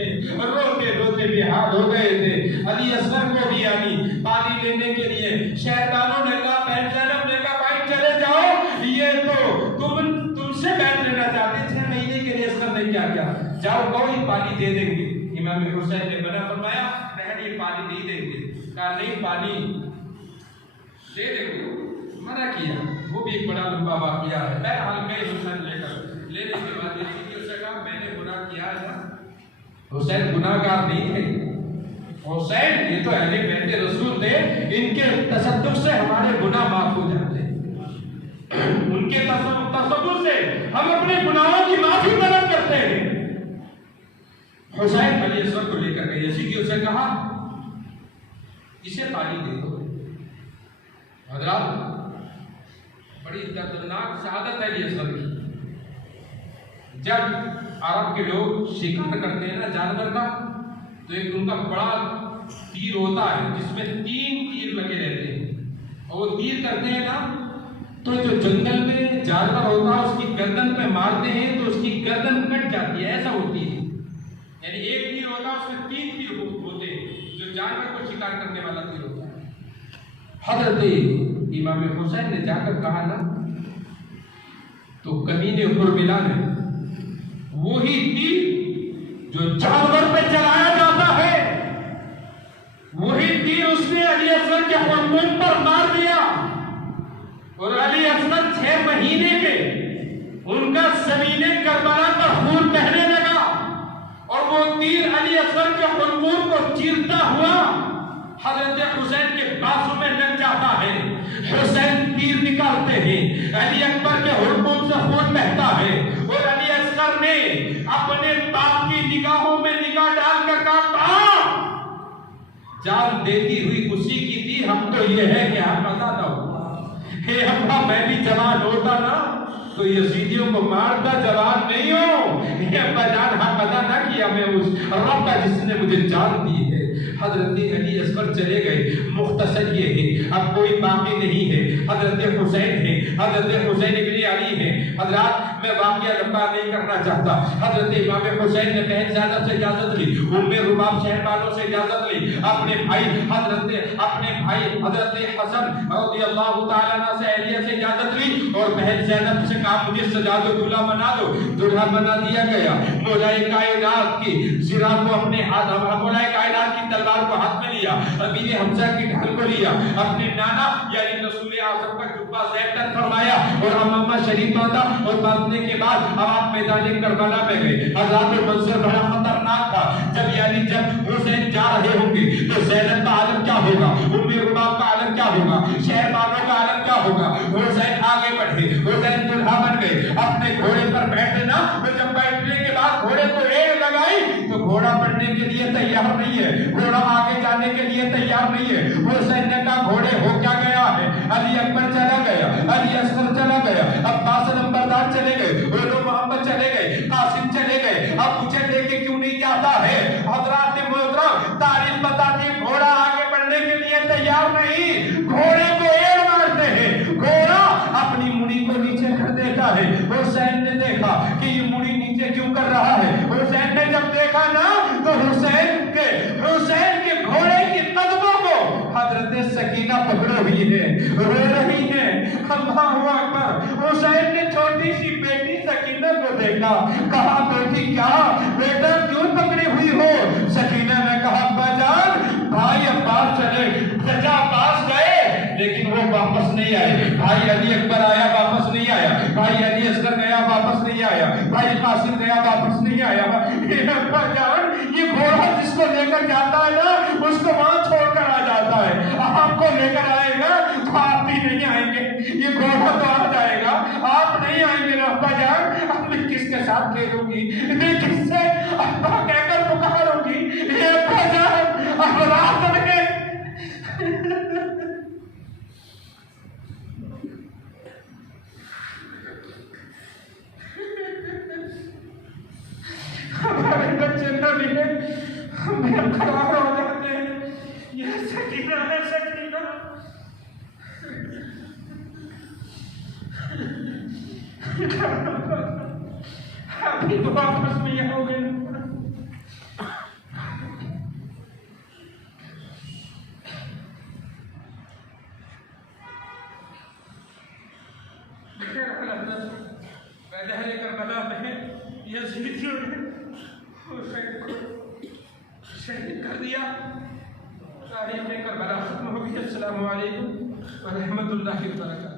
روتے روتے بھی حال ہو گئے تھے. علی اصغر کو بھی یعنی پانی لینے کے لیے شہزادوں نے کہا بہن زینب نے کہا بھائی چلے جاؤ یہ تو تم سے بیٹھ لینا چاہتے 6 مہینے کے لیے. اصغر نے کیا کیا جاؤ کوئی پانی دے دیں گے. امام حسین نے منع فرمایا نہیں پانی نہیں دیں گے. کہا نہیں پانی دے دیں گے. منع کیا. وہ بھی ایک بڑا لمبا واقعہ ہے. بہرحال میں حسین لے کر لینے کے بعد سے کہا میں نے گناہ کیا ہے. حسین گناہگار نہیں تھے. حسین یہ تو اہل بیت رسول تھے. ان کے تصدق سے ہمارے گناہ معاف ہو جاتے. ان کے تصدق سے ہم اپنے گناہوں کی معافی طلب کرتے ہیں. حسین علی اصغر کو لے کر گئے. یزیدیوں سے کہا اسے پانی دے دو. حضرات بڑی دردناک شہادت ہے علی اصغر کی. جب عرب کے لوگ شکار کرتے ہیں نا جانور کا تو ایک ان کا بڑا تیر ہوتا ہے جس میں 3 تیر لگے رہتے ہیں اور وہ تیر کرتے ہیں نا تو جو جنگل میں جانور ہوتا ہے اس کی گردن پہ مارتے ہیں تو اس کی گردن کٹ جاتی ہے. ایسا ہوتی ہے یعنی ایک تیر ہوتا ہے اس میں 3 تیر ہوتے ہیں جو جانور کو شکار کرنے والا تیر ہوتا ہے. حضرت امام حسین نے جا کر کہا نا تو کمینے قربلا نے وہی تیر جو جانور پہ چلایا جاتا ہے وہی تیر اس نے علی اصغر کے حلقوم پر مار دیا اور علی اصغر 6 مہینے کے ان کا زمین کربلا کا خون بہنے لگا اور وہ تیر علی اصغر کے حلقوم کو چیرتا ہوا حضرت حسین کے بازو میں لگ جاتا ہے. حسین تیر نکالتے ہیں علی اکبر کے حلقوم سے خون بہتا ہے اور علی اصغر نے اپنے باپ کی نگاہوں میں نگاہ ڈال کر کہا جان دیتی ہوئی اسی کی تھی. ہم تو یہ ہے کہ ہم پتہ نہ ہوتا کہ ابا میں بھی جوان ہوتا نا تو یزیدیوں کو مارتا جوان نہیں ہوں. یہ ابا جان ہاں پتہ نہ کیا میں اس رب کا جس نے مجھے جان دی ہے. حضرت علی اصغر چلے گئے. مختصر یہ ہے اب کوئی باقی نہیں ہے. حضرت حسین ہے. حضرت حسین ابن علی ہے. حضرات میں واقعہ لمبا نہیں کرنا چاہتا. حضرت امام حسین نے بہن زینب سے اجازت لی, ام رباب شہر والوں سے اجازت لی, اپنے بھائی حضرت حسن رضی اللہ تعالیٰ عنہ سے اہلیہ سے اجازت لی اور بہن زینب سے کہا مجھے سجا دو, دلہا بنا دو. دلہا بنا دیا گیا. مولا کائنات کی زرا کو اپنے ہاتھ, مولا کائنات کی تلوار کو ہاتھ میں لیا, امیر حمزہ کی ڈھال کو لیا, اپنے نانا یعنی رسول اعظم کا جبہ زیر تن فرمایا اور امامہ شریف باندھا اور باندھنے کے بعد اب آپ میدان کربلا میں گئے. حضرات منظر بڑا خطرناک تھا. جب حسین جا رہے ہوں گے تو زینب کا عالم کیا ہوگا, ام رباب کا عالم کیا ہوگا, شہر والوں کا عالم کیا ہوگا. حسین آگے بڑھے, حسین دلہا بن گئے, اپنے گھوڑے پر بیٹھے نا, تو جب بیٹھنے کے بعد گھوڑے کو ایڑ لگائی تو گھوڑا بڑھنے کے لیے تیار نہیں ہے, گھوڑا آگے جانے کے لیے تیار نہیں ہے. حسین نے کہا گھوڑے ہو کیا گیا ہے. علی اکبر چلا گیا, علی اصغر چلا گیا, عباس نمبردار چلے گئے, اولو محمد چلے گئے, قاسم چلے گئے, اب مجھے لے کے کیوں نہیں جاتا ہے. حضرات محترم تاریخ بتاتی ہے گھوڑا آگے بڑھنے کے لیے تیار نہیں, گھوڑے کو ایڑ مارتے ہیں, گھوڑا اپنی مڑی کو نیچے کر دیتا ہے. حسین نے دیکھا کہ یہ مڑی نیچے کیوں کر رہا ہے. حسین نے جب دیکھا نا تو حسین کے گھوڑے کی قدموں کو حضرت سکینہ پکڑے ہوئی ہے, رو رہی ہے. اللہ اکبر. حسین نے چھوٹی سی بیٹی سکینہ کو دیکھا, کہا بیٹی کیا, بیٹا کیوں پکڑی ہوئی ہو. سکینہ نے کہا ابا جان بھائی عباس چلے, چچا عباس گئے لیکن وہ واپس نہیں آئے. بھائی علی اکبر آیا واپس نہیں آیا, بھائی علی اصغر گیا واپس نہیں آیا, بھائی قاسم گیا واپس نہیں آیا. ابا جان یہ گھوڑا جس کو لے کر جاتا ہے نا اس کو وہاں چھوڑ کر آ جاتا ہے, آپ کو لے کر آئے گا تو آپ بھی نہیں آئیں گے, یہ گھوڑا تو آ جائے گا, آپ نہیں آئیں گے. ابا جان اب میں کس کے ساتھ کھیلوں گی, میں کس سے ابا کہہ کر پکاروں گی. ابا جان اب رات میں ہمارے بچے نہ ملے, ہمیں قرار ہو جاتے ہیں. یہ سکینہ ہے, سکینہ ابھی تو واپس نہیں ہو گئے. دہرے کربلا میں یزیدیوں نے حسین کو شہید کر دیا. تاریخ کربلا ختم ہو گئی. السلام علیکم ورحمۃ اللہ وبرکاتہ.